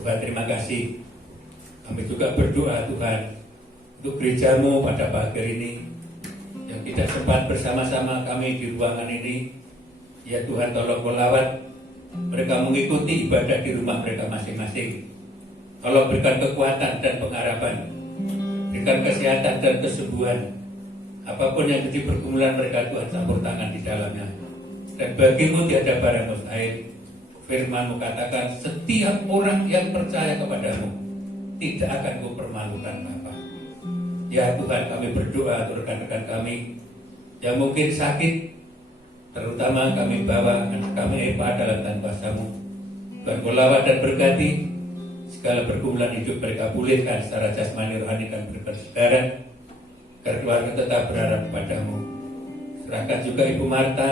Tuhan terima kasih. Kami juga berdoa Tuhan untuk gereja-Mu pada pagi ini yang tidak sempat bersama-sama kami di ruangan ini. Ya Tuhan tolong melawat mereka mengikuti ibadah di rumah mereka masing-masing. Tolong berikan kekuatan dan pengharapan, berikan kesehatan dan kesembuhan. Apapun yang menjadi pergumulan mereka Tuhan campur tangan di dalamnya. Dan bagi-Mu tiada barang mustahil. Firman-Mu katakan setiap orang yang percaya kepada-Mu tidak akan Kau permalukan Bapa. Ya Tuhan kami berdoa untuk rekan-rekan kami yang mungkin sakit, terutama kami bawa anak kami Eva dalam tangan kuasa-Mu. Tuhan Kau lawat dan berkati segala pergumulan hidup mereka, pulihkan secara jasmani, rohani dan berkesudaran, agar keluarga tetap berharap kepada-Mu. Serahkan juga Ibu Marta,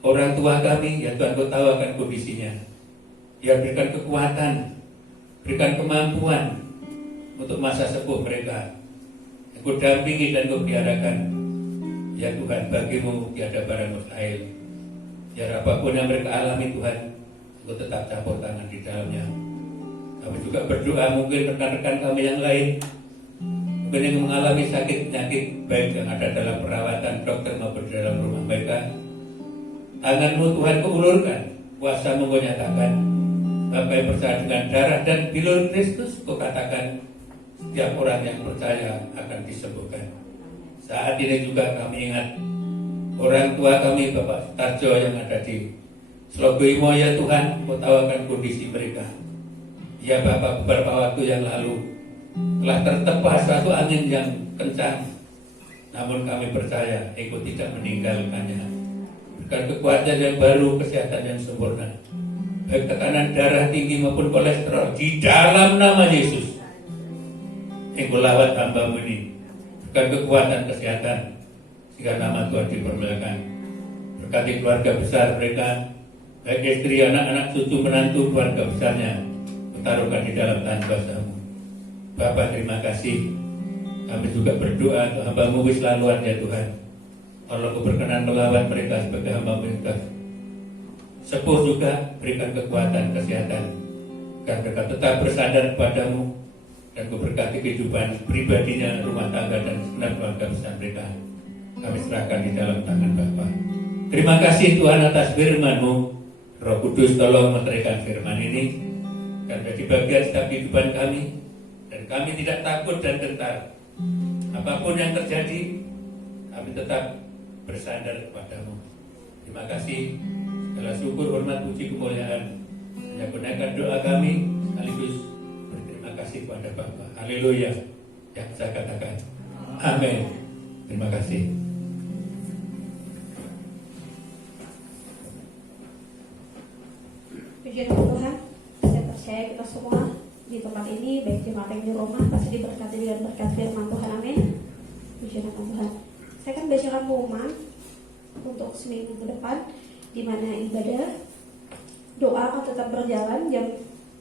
orang tua kami, ya Tuhan Kau tahu akan kondisinya. Ya berikan kekuatan, berikan kemampuan untuk masa sepuh mereka. Kau dampingi dan Kau peliharakan. Ya Tuhan, bagi-Mu tiada barang mustahil. Ya apapun yang mereka alami Tuhan, Kau tetap campur tangan di dalamnya. Kami juga berdoa mungkin rekan-rekan kami yang lain yang mengalami sakit penyakit baik yang ada dalam perawatan dokter maupun dalam rumah mereka. Tangan-Mu Tuhan kuulurkan, kuasa-Mu Kau nyatakan. Bapa yang percaya dengan darah dan bilur Kristus, Kau katakan setiap orang yang percaya akan disembuhkan. Saat ini juga kami ingat orang tua kami Bapak Tarjo yang ada di Slogoimo, ya Tuhan, Kau tahu akan kondisi mereka. Ya Bapak, beberapa waktu yang lalu telah tertepah suatu angin yang kencang, namun kami percaya Engkau tidak meninggalkannya. Berikan kekuatan yang baru, kesehatan yang sempurna, baik tekanan darah tinggi maupun kolesterol, di dalam nama Yesus. Engkau lawat hamba-Mu ini, berikan kekuatan kesehatan sehingga nama Tuhan dipermuliakan. Berkati keluarga besar mereka, baik istri, anak-anak, cucu, menantu, keluarga besarnya, taruhkan di dalam tangan kuasa-Mu. Bapak, terima kasih. Kami juga berdoa untuk hamba-Mu wis laluan, ya Tuhan. Kalau Kau berkenan melawat mereka sebagai hamba mereka, sepuh juga berikan kekuatan kesehatan agar mereka tetap bersandar kepadamu, dan Kau berkati kehidupan pribadinya, rumah tangga dan segenap keluarga besar mereka. Kami serahkan di dalam tangan Bapa. Terima kasih Tuhan atas firman-Mu. Roh Kudus tolong menerangkan firman ini dan menjadi bagian setiap kehidupan kami, dan kami tidak takut dan gentar. Apapun yang terjadi, kami tetap bersandar kepadamu. Terima kasih. Segala syukur, hormat, puji, kemuliaan hanya gunakan doa kami, sekaligus berterima kasih kepada Bapa. Haleluya. Yang saya katakan amin. Terima kasih. Puji Tuhan, saya percaya kita semua di tempat ini, baik jemaat yang di rumah, pasti diberkati dengan berkat firman Tuhan. Amin. Puji Tuhan. Saya akan bacakan pengumuman untuk seminggu ke depan, di mana ibadah doa akan tetap berjalan jam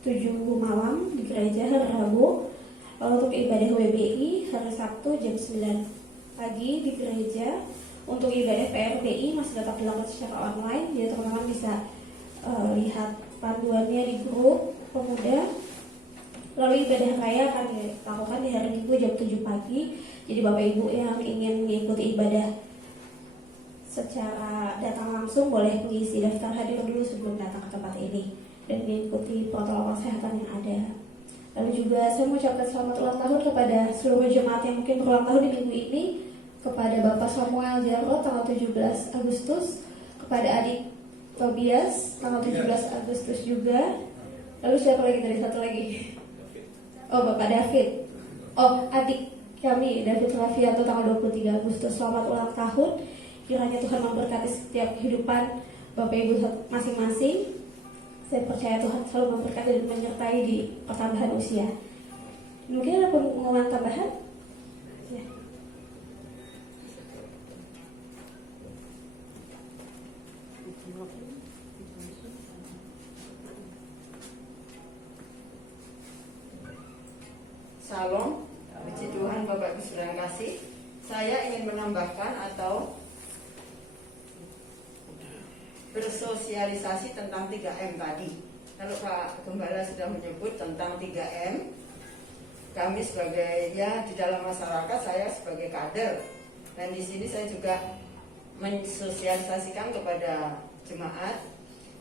7 malam di gereja hari Rabu. Lalu untuk ibadah WBI hari Sabtu jam 9 pagi di gereja. Untuk ibadah PRBI masih tetap dilakukan secara online, jadi teman-teman bisa lihat panduannya di grup pemuda. Lalu ibadah raya akan dilakukan di hari Minggu jam 7 pagi. Jadi Bapak Ibu yang ingin mengikuti ibadah secara datang langsung boleh mengisi daftar hadir dulu sebelum datang ke tempat ini dan mengikuti protokol kesehatan yang ada. Lalu juga saya mengucapkan selamat ulang tahun kepada seluruh jemaat yang mungkin berulang tahun di minggu ini, kepada Bapak Samuel Jarot tanggal 17 Agustus, kepada adik Tobias tanggal 17 Agustus juga. Lalu siapa lagi tadi, satu lagi? Oh, Bapak David. Oh, adik kami David Rafianto tanggal 23 Agustus. Selamat ulang tahun. Kiranya Tuhan memberkati setiap kehidupan Bapak Ibu masing-masing. Saya percaya Tuhan selalu memberkati dan menyertai di pertambahan usia. Mungkin ada pengumuman tambahan? Ya. Salam, puji Tuhan Bapak Ibu saudara yang kasih. Saya ingin menambahkan atau bersosialisasi tentang 3M tadi. Kalau Pak Gembala sudah menyebut tentang 3M, kami sebagai di dalam masyarakat, saya sebagai kader, dan di sini saya juga mensosialisasikan kepada jemaat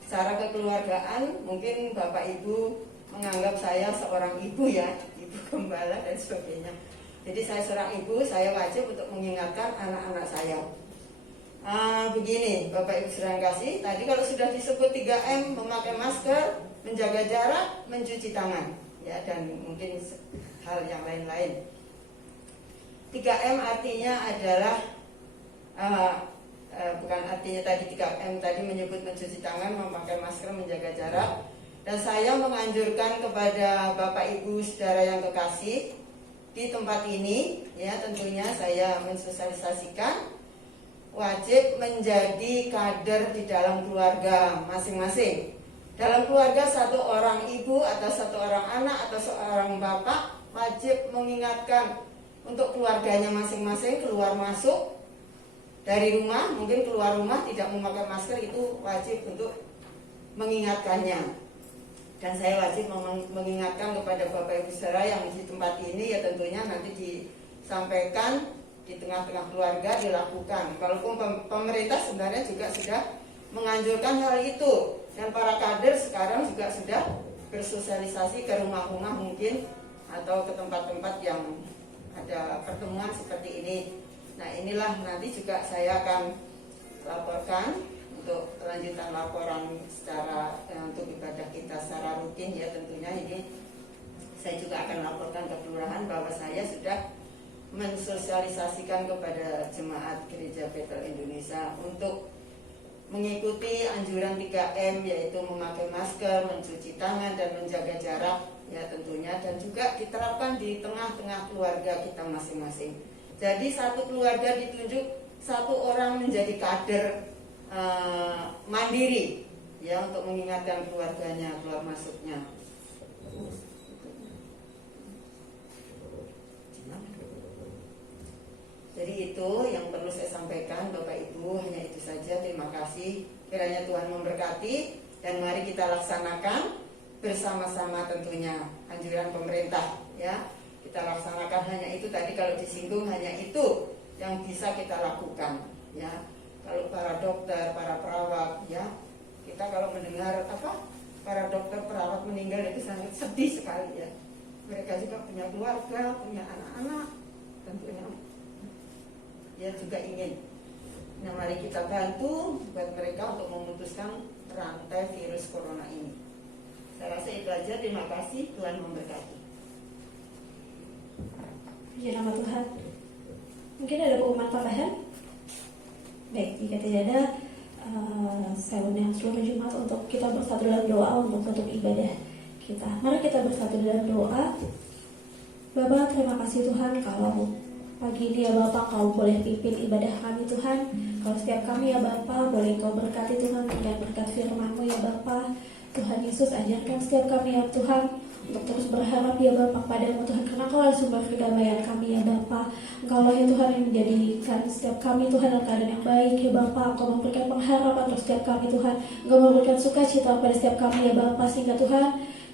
secara kekeluargaan. Mungkin Bapak Ibu menganggap saya seorang ibu, ya, ibu gembala dan sebagainya. Jadi saya seorang ibu, saya wajib untuk mengingatkan anak-anak saya. Begini Bapak Ibu saudara kasih, tadi kalau sudah disebut 3M, memakai masker, menjaga jarak, mencuci tangan, ya, dan mungkin hal yang lain-lain. 3M artinya adalah bukan artinya tadi 3M tadi menyebut mencuci tangan, memakai masker, menjaga jarak. Dan saya menganjurkan kepada Bapak Ibu saudara yang kekasih di tempat ini, ya, tentunya saya mensosialisasikan wajib menjadi kader di dalam keluarga masing-masing. Dalam keluarga satu orang ibu atau satu orang anak atau seorang bapak wajib mengingatkan untuk keluarganya masing-masing keluar masuk dari rumah, mungkin keluar rumah tidak memakai masker, itu wajib untuk mengingatkannya. Dan saya wajib mengingatkan kepada Bapak Ibu saudara yang di tempat ini, ya tentunya nanti di sampaikan di tengah-tengah keluarga dilakukan. Walaupun pemerintah sebenarnya juga sudah menganjurkan hal itu, dan para kader sekarang juga sudah bersosialisasi ke rumah-rumah mungkin atau ke tempat-tempat yang ada pertemuan seperti ini. Nah, inilah nanti juga saya akan laporkan untuk kelanjutan laporan secara untuk ibadah kita secara rutin ya, tentunya ini saya juga akan laporkan ke kelurahan bahwa saya sudah mensosialisasikan kepada jemaat Gereja Bethel Indonesia untuk mengikuti anjuran 3M, yaitu memakai masker, mencuci tangan, dan menjaga jarak ya tentunya, dan juga diterapkan di tengah-tengah keluarga kita masing-masing. Jadi satu keluarga ditunjuk satu orang menjadi kader mandiri ya, untuk mengingatkan keluarganya keluar masuknya. Jadi itu yang perlu saya sampaikan Bapak Ibu, hanya itu saja. Terima kasih, kiranya Tuhan memberkati, dan mari kita laksanakan bersama-sama tentunya anjuran pemerintah ya. Kita laksanakan, hanya itu tadi kalau disinggung, hanya itu yang bisa kita lakukan ya. Kalau para dokter, para perawat ya, kita kalau mendengar para dokter perawat meninggal itu sangat sedih sekali ya. Mereka juga punya keluarga, punya anak-anak, tentunya ya juga ingin. Nah, mari kita bantu buat mereka untuk memutuskan rantai virus corona ini. Saya rasa itu aja. Terima kasih, Tuhan memberkati. Ya, nama Tuhan. Mungkin ada pengumuman tambahan? Baik, jika tidak ada, saya undang seluruh jemaat untuk kita bersatu dalam doa untuk tutup ibadah kita. Mari kita bersatu dalam doa. Bapa, terima kasih Tuhan kalau pagi ini ya Bapak, Kau boleh pimpin ibadah kami Tuhan. Kalau setiap kami ya Bapak, boleh Kau berkati Tuhan, berikan berkat firman-Mu ya Bapak. Tuhan Yesus, ajarkan setiap kami ya Tuhan untuk terus berharap ya Bapak padamu Tuhan, karena Kau adalah sumber kedamaian kami ya Bapak. Engkau lah ya Tuhan yang menjadikan setiap kami Tuhan dalam keadaan yang baik ya Bapak. Engkau memberikan pengharapan untuk setiap kami Tuhan. Engkau memberikan sukacita pada setiap kami ya Bapak, sehingga Tuhan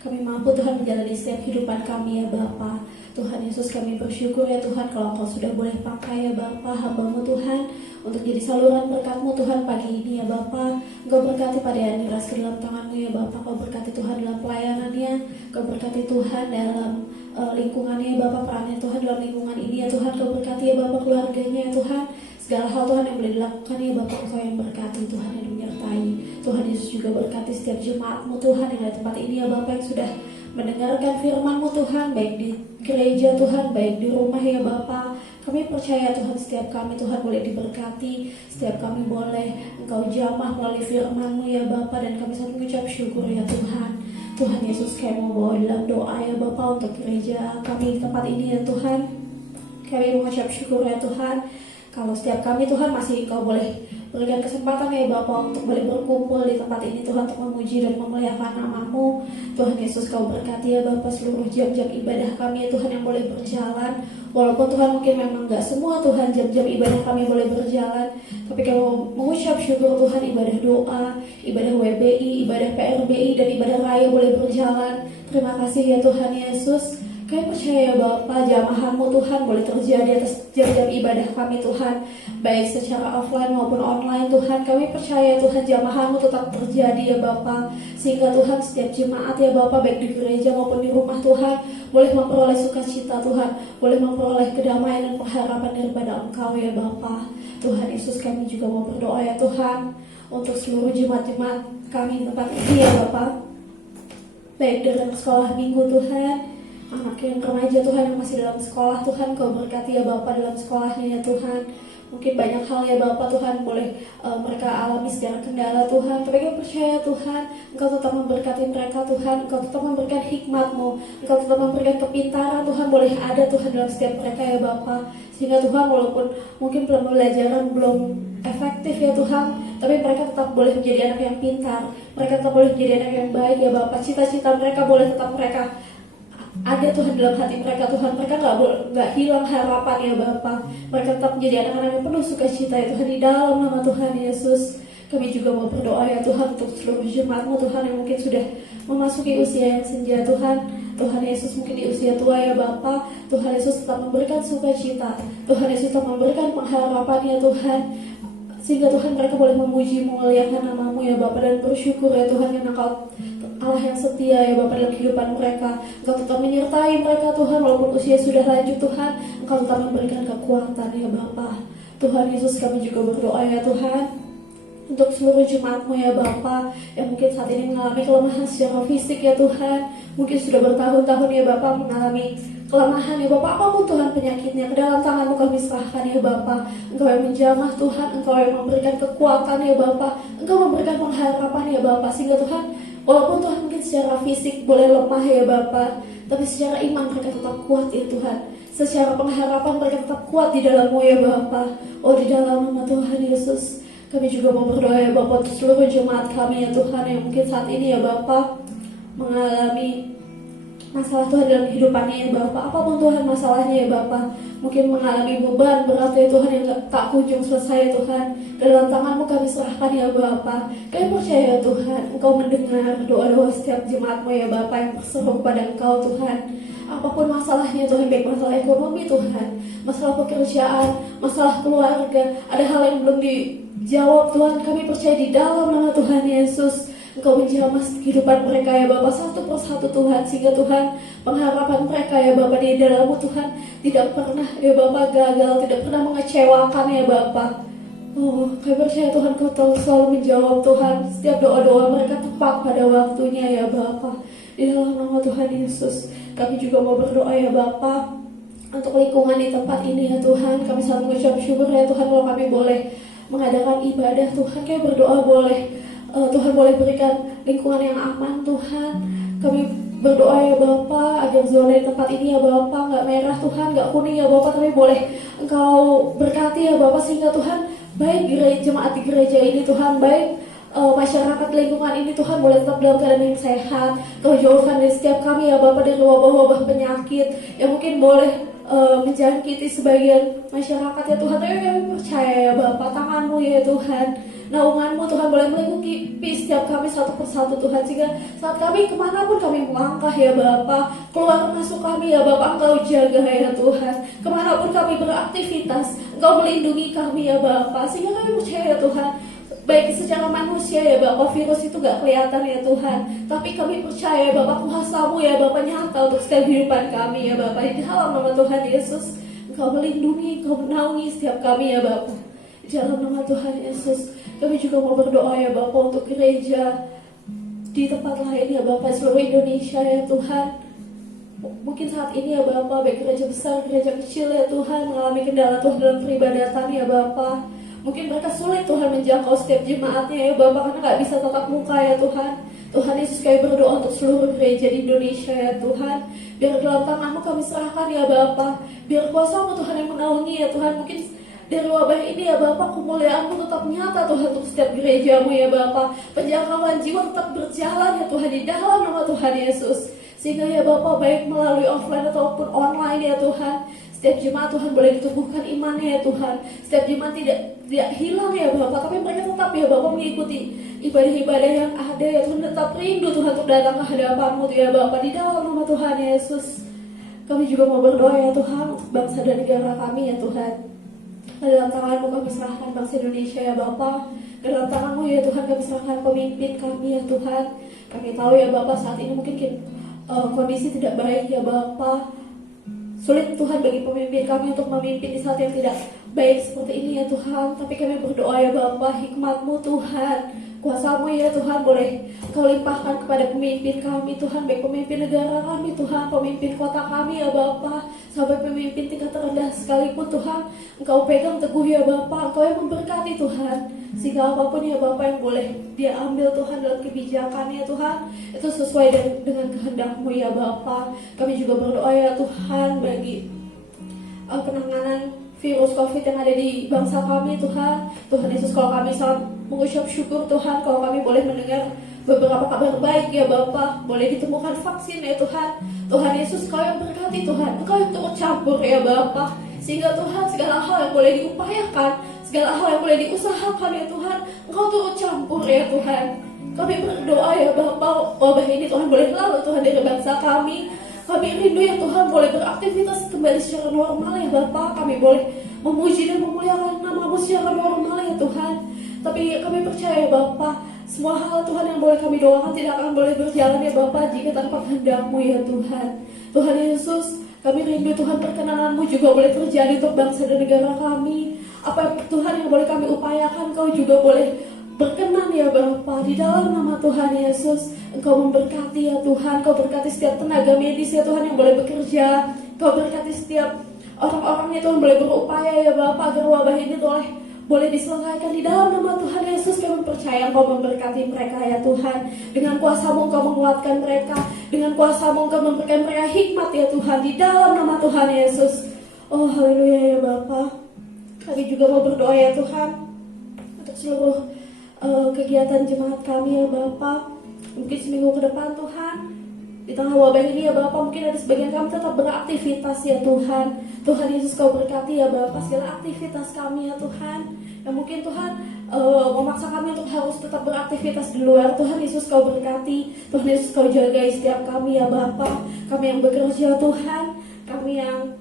kami mampu Tuhan menjalani setiap kehidupan kami ya Bapak. Tuhan Yesus, kami bersyukur ya Tuhan kalau Engkau sudah boleh pakai ya Bapak hamba-Mu Tuhan untuk jadi saluran berkat-Mu Tuhan pagi ini ya Bapak. Engkau berkati pada Aniras ke dalam tangan-Mu ya Bapak. Engkau berkati Tuhan dalam pelayanannya. Engkau berkati Tuhan dalam lingkungannya ya Bapak, perannya Tuhan dalam lingkungan ini ya Tuhan. Engkau berkati ya Bapak keluarganya ya Tuhan. Segala hal Tuhan yang boleh dilakukan ya Bapak, Engkau yang berkati Tuhan, yang menyertai. Tuhan Yesus juga berkati setiap jemaat-Mu Tuhan yang ada di tempat ini ya Bapak, yang sudah mendengarkan firman-Mu Tuhan, baik di gereja Tuhan, baik di rumah ya Bapak. Kami percaya Tuhan setiap kami Tuhan boleh diberkati, setiap kami boleh Engkau jamah melalui firman-Mu ya Bapak, dan kami selalu mengucap syukur ya Tuhan. Tuhan Yesus, kami mau bawa dalam doa ya Bapak untuk gereja kami di tempat ini ya Tuhan. Kami mengucap syukur ya Tuhan, kalau setiap kami Tuhan masih Engkau boleh berikan kesempatan ya Bapak untuk boleh berkumpul di tempat ini Tuhan, untuk memuji dan memuliakan nama-Mu. Tuhan Yesus, Kau berkati ya Bapak seluruh jam-jam ibadah kami ya Tuhan yang boleh berjalan. Walaupun Tuhan mungkin memang gak semua Tuhan jam-jam ibadah kami boleh berjalan, tapi kami mengucap syukur Tuhan, ibadah doa, ibadah WBI, ibadah PRBI, dan ibadah raya boleh berjalan. Terima kasih ya Tuhan Yesus. Kami percaya Bapak, jamahan-Mu Tuhan boleh terjadi atas jam-jam ibadah kami Tuhan, baik secara offline maupun online Tuhan. Kami percaya Tuhan, jamahan-Mu tetap terjadi ya Bapak, sehingga Tuhan setiap jemaat ya Bapak, baik di gereja maupun di rumah Tuhan, boleh memperoleh sukacita Tuhan, boleh memperoleh kedamaian dan pengharapan daripada Engkau ya Bapak. Tuhan Yesus, kami juga mau berdoa ya Tuhan untuk seluruh jemaat-jemaat kami di tempat ini ya Bapak, baik dari sekolah minggu Tuhan, anak yang remaja Tuhan yang masih dalam sekolah Tuhan. Kau berkati ya Bapak dalam sekolahnya ya Tuhan. Mungkin banyak hal ya Bapak Tuhan boleh mereka alami secara kendala Tuhan, tapi kami percaya Tuhan Engkau tetap memberkati mereka Tuhan. Engkau tetap memberikan hikmat-Mu, Engkau tetap memberikan kepintaran Tuhan boleh ada Tuhan dalam setiap mereka ya Bapak, sehingga Tuhan walaupun mungkin pembelajaran belum efektif ya Tuhan, tapi mereka tetap boleh menjadi anak yang pintar, mereka tetap boleh menjadi anak yang baik ya Bapak. Cita-cita mereka boleh tetap mereka ada Tuhan dalam hati mereka Tuhan. Mereka gak hilang harapan ya Bapak. Mereka tetap menjadi anak-anak yang penuh sukacita ya Tuhan, di dalam nama Tuhan Yesus. Kami juga mau berdoa ya Tuhan untuk seluruh jemaat-Mu Tuhan yang mungkin sudah memasuki usia yang senja Tuhan. Tuhan Yesus mungkin di usia tua ya Bapa. Tuhan Yesus tetap memberikan sukacita. Tuhan Yesus tetap memberikan pengharapan ya Tuhan. Sehingga Tuhan mereka boleh memuji, memuliakan nama-Mu ya Bapa, dan bersyukur ya Tuhan karena Engkau Allah yang setia ya Bapa dalam kehidupan mereka. Engkau tetap menyertai mereka Tuhan walaupun usia sudah lanjut Tuhan. Engkau tetap memberikan kekuatan ya Bapa. Tuhan Yesus, kami juga berdoa ya Tuhan untuk seluruh jemaat-Mu ya Bapa yang mungkin saat ini mengalami kelemahan secara fisik ya Tuhan. Mungkin sudah bertahun-tahun ya Bapa mengalami kelemahan ya Bapa, apapun Tuhan penyakitnya, ke dalam tangan-Mu kami serahkan ya Bapa. Engkau yang menjamah Tuhan, Engkau yang memberikan kekuatan ya Bapa, Engkau memberikan pengharapan ya Bapa, sehingga Tuhan walaupun Tuhan mungkin secara fisik boleh lemah ya Bapa, tapi secara iman mereka tetap kuat ya Tuhan. Secara pengharapan mereka tetap kuat di dalam-Mu ya Bapa. Oh, di dalam nama Tuhan Yesus kami juga mau berdoa ya Bapa untuk seluruh jemaat kami ya Tuhan yang mungkin saat ini ya Bapa mengalami masalah Tuhan dalam kehidupannya ya Bapa. Apapun Tuhan masalahnya ya Bapa, mungkin mengalami beban berat ya Tuhan yang tak kunjung selesai ya Tuhan. Dalam tangan-Mu kami serahkan ya Bapa. Kami percaya ya Tuhan Engkau mendengar doa-doa setiap jemaat-Mu ya Bapa yang berseru kepada Engkau Tuhan. Apapun masalahnya Tuhan, baik masalah ekonomi Tuhan, masalah pekerjaan, masalah keluarga, ada hal yang belum dijawab Tuhan, kami percaya di dalam nama Tuhan Yesus Engkau menjamah kehidupan mereka ya Bapa satu persatu Tuhan, sehingga Tuhan pengharapan mereka ya Bapa di dalam-Mu Tuhan tidak pernah ya Bapa gagal, tidak pernah mengecewakan ya Bapa. Oh, kami percaya Tuhan Kau selalu menjawab Tuhan setiap doa-doa mereka tepat pada waktunya ya Bapa. Di dalam nama Tuhan Yesus kami juga mau berdoa ya Bapa untuk lingkungan di tempat ini ya Tuhan. Kami selalu mengucap syukur ya Tuhan kalau kami boleh mengadakan ibadah Tuhan. Kami berdoa boleh Tuhan boleh berikan lingkungan yang aman Tuhan. Kami berdoa ya Bapa agar zona di tempat ini ya Bapa nggak merah Tuhan, nggak kuning ya Bapa, tapi boleh Engkau berkati ya Bapa, sehingga Tuhan baik jemaat di gereja ini Tuhan, baik masyarakat lingkungan ini Tuhan boleh tetap dalam keadaan yang sehat. Kau jauhkan dari setiap kami ya Bapa dari wabah-wabah penyakit yang mungkin boleh menjangkiti sebagian masyarakat ya Tuhan. Tapi kami percaya ya Bapa tangan-Mu ya Tuhan, naungan-Mu Tuhan boleh melingkupi setiap kami satu persatu Tuhan, sehingga saat kami kemanapun kami melangkah ya Bapa, keluar masuk kami ya Bapa Engkau jaga ya Tuhan. Kemanapun kami beraktivitas Engkau melindungi kami ya Bapa, sehingga kami percaya ya Tuhan baik secara manusia ya Bapak, virus itu gak kelihatan ya Tuhan, tapi kami percaya Bapak kuasa-Mu ya Bapak nyata untuk setiap kehidupan kami ya Bapak. Di dalam nama Tuhan Yesus Engkau melindungi, Engkau menaungi setiap kami ya Bapak. Di dalam nama Tuhan Yesus kami juga mau berdoa ya Bapak untuk gereja di tempat lain ya Bapak, seluruh Indonesia ya Tuhan. Mungkin saat ini ya Bapak, baik gereja besar, gereja kecil ya Tuhan, mengalami kendala Tuhan dalam peribadatan ya Bapak. Mungkin mereka sulit Tuhan menjangkau setiap jemaatnya ya Bapak, karena gak bisa tatap muka ya Tuhan. Tuhan Yesus kami berdoa untuk seluruh gereja di Indonesia ya Tuhan. Biar dalam tangan-Mu kami serahkan ya Bapak. Biar kuasa-Mu Tuhan yang menaungi ya Tuhan. Mungkin dari wabah ini ya Bapak, kemuliaan-Mu tetap nyata Tuhan untuk setiap gereja-Mu ya Bapak. Penjangkauan jiwa tetap berjalan ya Tuhan di dalam nama Tuhan Yesus. Sehingga ya Bapak baik melalui offline ataupun online ya Tuhan, setiap jemaat Tuhan boleh ditumbuhkan imannya ya Tuhan. Setiap jemaat tidak hilang ya Bapak, tapi mereka tetap ya Bapak mengikuti ibadah-ibadah yang ada ya Tuhan. Tetap rindu Tuhan untuk datang ke hadapan-Mu ya Bapak. Di dalam nama Tuhan Yesus kami juga mau berdoa ya Tuhan untuk bangsa dan negara kami ya Tuhan. Dalam tangan-Mu kami serahkan bangsa Indonesia ya Bapak. Dalam tangan-Mu ya Tuhan kami serahkan pemimpin kami ya Tuhan. Kami tahu ya Bapak saat ini mungkin kondisi tidak baik ya Bapak. Sulit Tuhan bagi pemimpin kami untuk memimpin di saat yang tidak baik seperti ini ya Tuhan. Tapi kami berdoa ya Bapa, hikmat-Mu Tuhan, kuasa-Mu ya Tuhan boleh Kau limpahkan kepada pemimpin kami Tuhan, baik pemimpin negara kami Tuhan, pemimpin kota kami ya Bapa, sampai pemimpin tingkat terendah sekalipun Tuhan, Engkau pegang teguh ya Bapa, Engkau yang memberkati Tuhan, sehingga apapun ya Bapa yang boleh dia ambil Tuhan dalam kebijakannya Tuhan, itu sesuai dengan kehendak-Mu ya Bapa. Kami juga berdoa ya Tuhan bagi penanganan virus COVID yang ada di bangsa kami Tuhan. Tuhan Yesus, kalau kami sangat mengucap syukur Tuhan, kalau kami boleh mendengar beberapa kabar baik ya Bapa, boleh ditemukan vaksin ya Tuhan. Tuhan Yesus, Kau yang berkati Tuhan, Engkau yang turut campur ya Bapa, sehingga Tuhan segala hal yang boleh diupayakan segala hal yang boleh diusahakan ya Tuhan, Engkau turut campur ya Tuhan. Kami berdoa ya Bapa, wabah ini Tuhan boleh lalu Tuhan dari bangsa kami. Kami rindu ya Tuhan boleh beraktivitas kembali secara normal ya Bapa. Kami boleh memuji dan memuliakan nama-Mu secara normal ya Tuhan. Tapi kami percaya ya Bapa, semua hal Tuhan yang boleh kami doakan tidak akan boleh berjalan ya Bapa jika tanpa kehendak-Mu ya Tuhan. Tuhan Yesus, kami rindu Tuhan perkenanan-Mu juga boleh terjadi untuk bangsa dan negara kami. Apa Tuhan yang boleh kami upayakan, Kau juga boleh berkenan ya Bapa. Di dalam nama Tuhan Yesus, Engkau memberkati ya Tuhan. Kau berkati setiap tenaga medis ya Tuhan yang boleh bekerja. Kau berkati setiap orang-orang ya Tuhan boleh berupaya ya Bapa agar wabah ini boleh diselesaikan. Di dalam nama Tuhan Yesus kami percaya Engkau memberkati mereka ya Tuhan. Dengan kuasa-Mu Engkau menguatkan mereka. Dengan kuasa-Mu Engkau memberikan mereka hikmat ya Tuhan. Di dalam nama Tuhan Yesus. Oh haleluya ya Bapa. Kami juga mau berdoa ya Tuhan untuk seluruh kegiatan jemaat kami ya Bapa. Mungkin seminggu ke depan Tuhan, di tengah wabah ini ya Bapa, mungkin ada sebagian kami tetap beraktivitas ya Tuhan. Tuhan Yesus Kau berkati ya Bapa segala aktivitas kami ya Tuhan. Yang mungkin Tuhan memaksa kami untuk harus tetap beraktivitas di luar. Tuhan Yesus Kau berkati. Tuhan Yesus Kau jagai setiap kami ya Bapa. Kami yang bekerja Tuhan, kami yang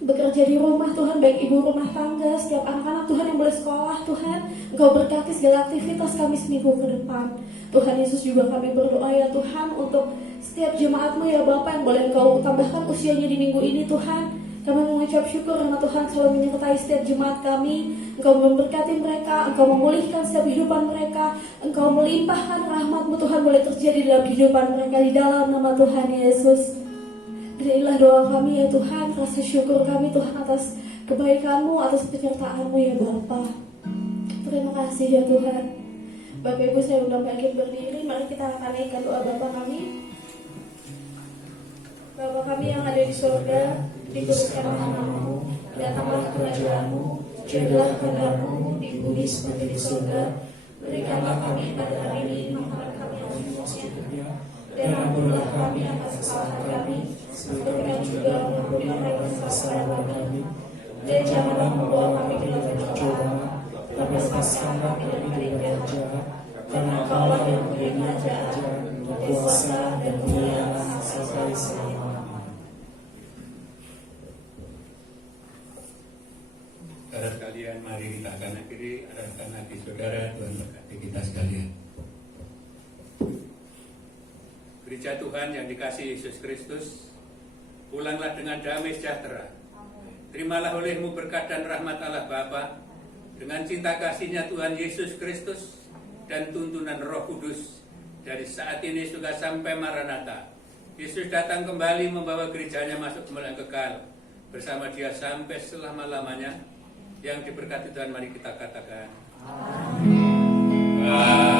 bekerja di rumah Tuhan, baik ibu rumah tangga, setiap anak-anak Tuhan yang boleh sekolah Tuhan, Engkau berkati segala aktivitas kami seminggu ke depan. Tuhan Yesus juga kami berdoa ya Tuhan untuk setiap jemaat-Mu ya Bapa yang boleh Engkau tambahkan usianya di minggu ini Tuhan. Kami mengucap syukur karena Tuhan selalu menyertai setiap jemaat kami. Engkau memberkati mereka, Engkau memulihkan setiap kehidupan mereka, Engkau melimpahkan rahmat-Mu Tuhan boleh terjadi dalam kehidupan mereka di dalam nama Tuhan Yesus. Berilah doa kami ya Tuhan, rasa syukur kami Tuhan atas kebaikan-Mu, atas penyertaan-Mu ya Bapa. Terima kasih ya Tuhan. Bapak Ibu saya undang bangkit berdiri, mari kita akan naikkan doa Bapa kami. Bapa kami yang ada di surga, dikuduskanlah nama-Mu, datanglah kerajaan-Mu, jadilah kehendak-Mu di bumi seperti di surga. Berikanlah kami pada hari ini makanan kami yang secukupnya, dan ampunilah kami atas kesalahan kami, seperti kami juga mengampuni mereka yang bersalah kami. Dan janganlah membawa kami ke dalam pencobaan, tapi lepaskan kami dari yang jahat. Karena Engkau-lah yang memberi kerajaan, kuasa dan kemuliaan sampai selama-lamanya. Saudara sekalian, mari kita akan akhiri arahkan hati saudara. Tuhan berkati kita sekalian. Gereja Tuhan yang dikasihi Yesus Kristus, pulanglah dengan damai sejahtera. Terimalah olehmu berkat dan rahmat Allah Bapa, dengan cinta kasihnya Tuhan Yesus Kristus dan tuntunan Roh Kudus dari saat ini juga sampai Maranatha. Yesus datang kembali membawa gerejanya masuk kemuliaan kekal bersama Dia sampai selama-lamanya. Yang diberkati Tuhan, mari kita katakan Amin.